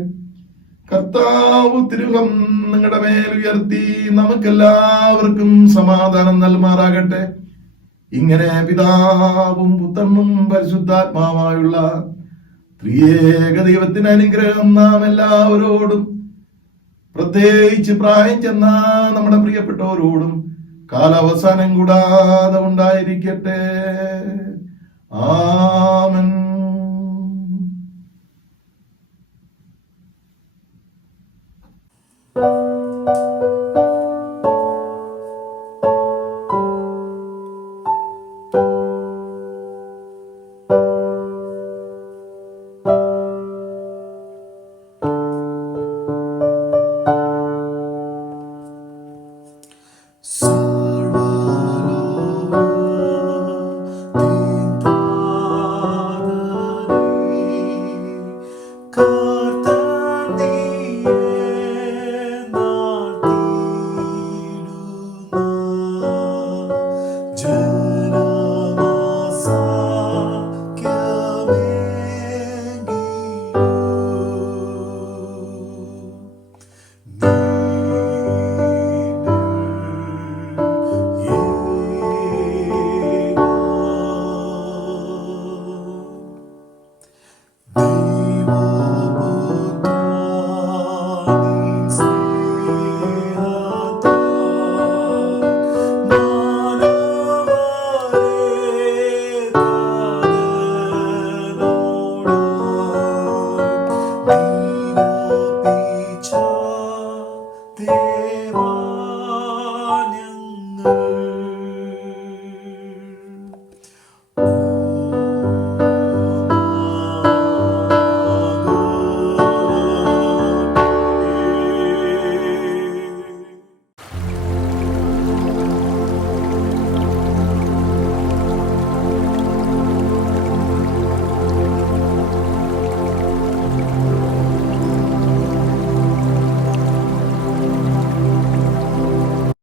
കർത്താവ് തിരുമുഖം നിങ്ങളുടെ മേൽ ഉയർത്തി നമുക്കെല്ലാവർക്കും സമാധാനം നൽകുമാറാകട്ടെ. ഇങ്ങനെ പിതാവും പുത്രനും പരിശുദ്ധാത്മാവായുള്ള ത്രിയേക ദൈവത്തിന്റെ അനുഗ്രഹം നാം എല്ലാവരോടും, പ്രത്യേകിച്ച് പ്രായം ചെന്ന നമ്മുടെ പ്രിയപ്പെട്ടവരോടും കാലാവസാനം കൂടാതെ ഉണ്ടായിരിക്കട്ടെ. ആമേൻ.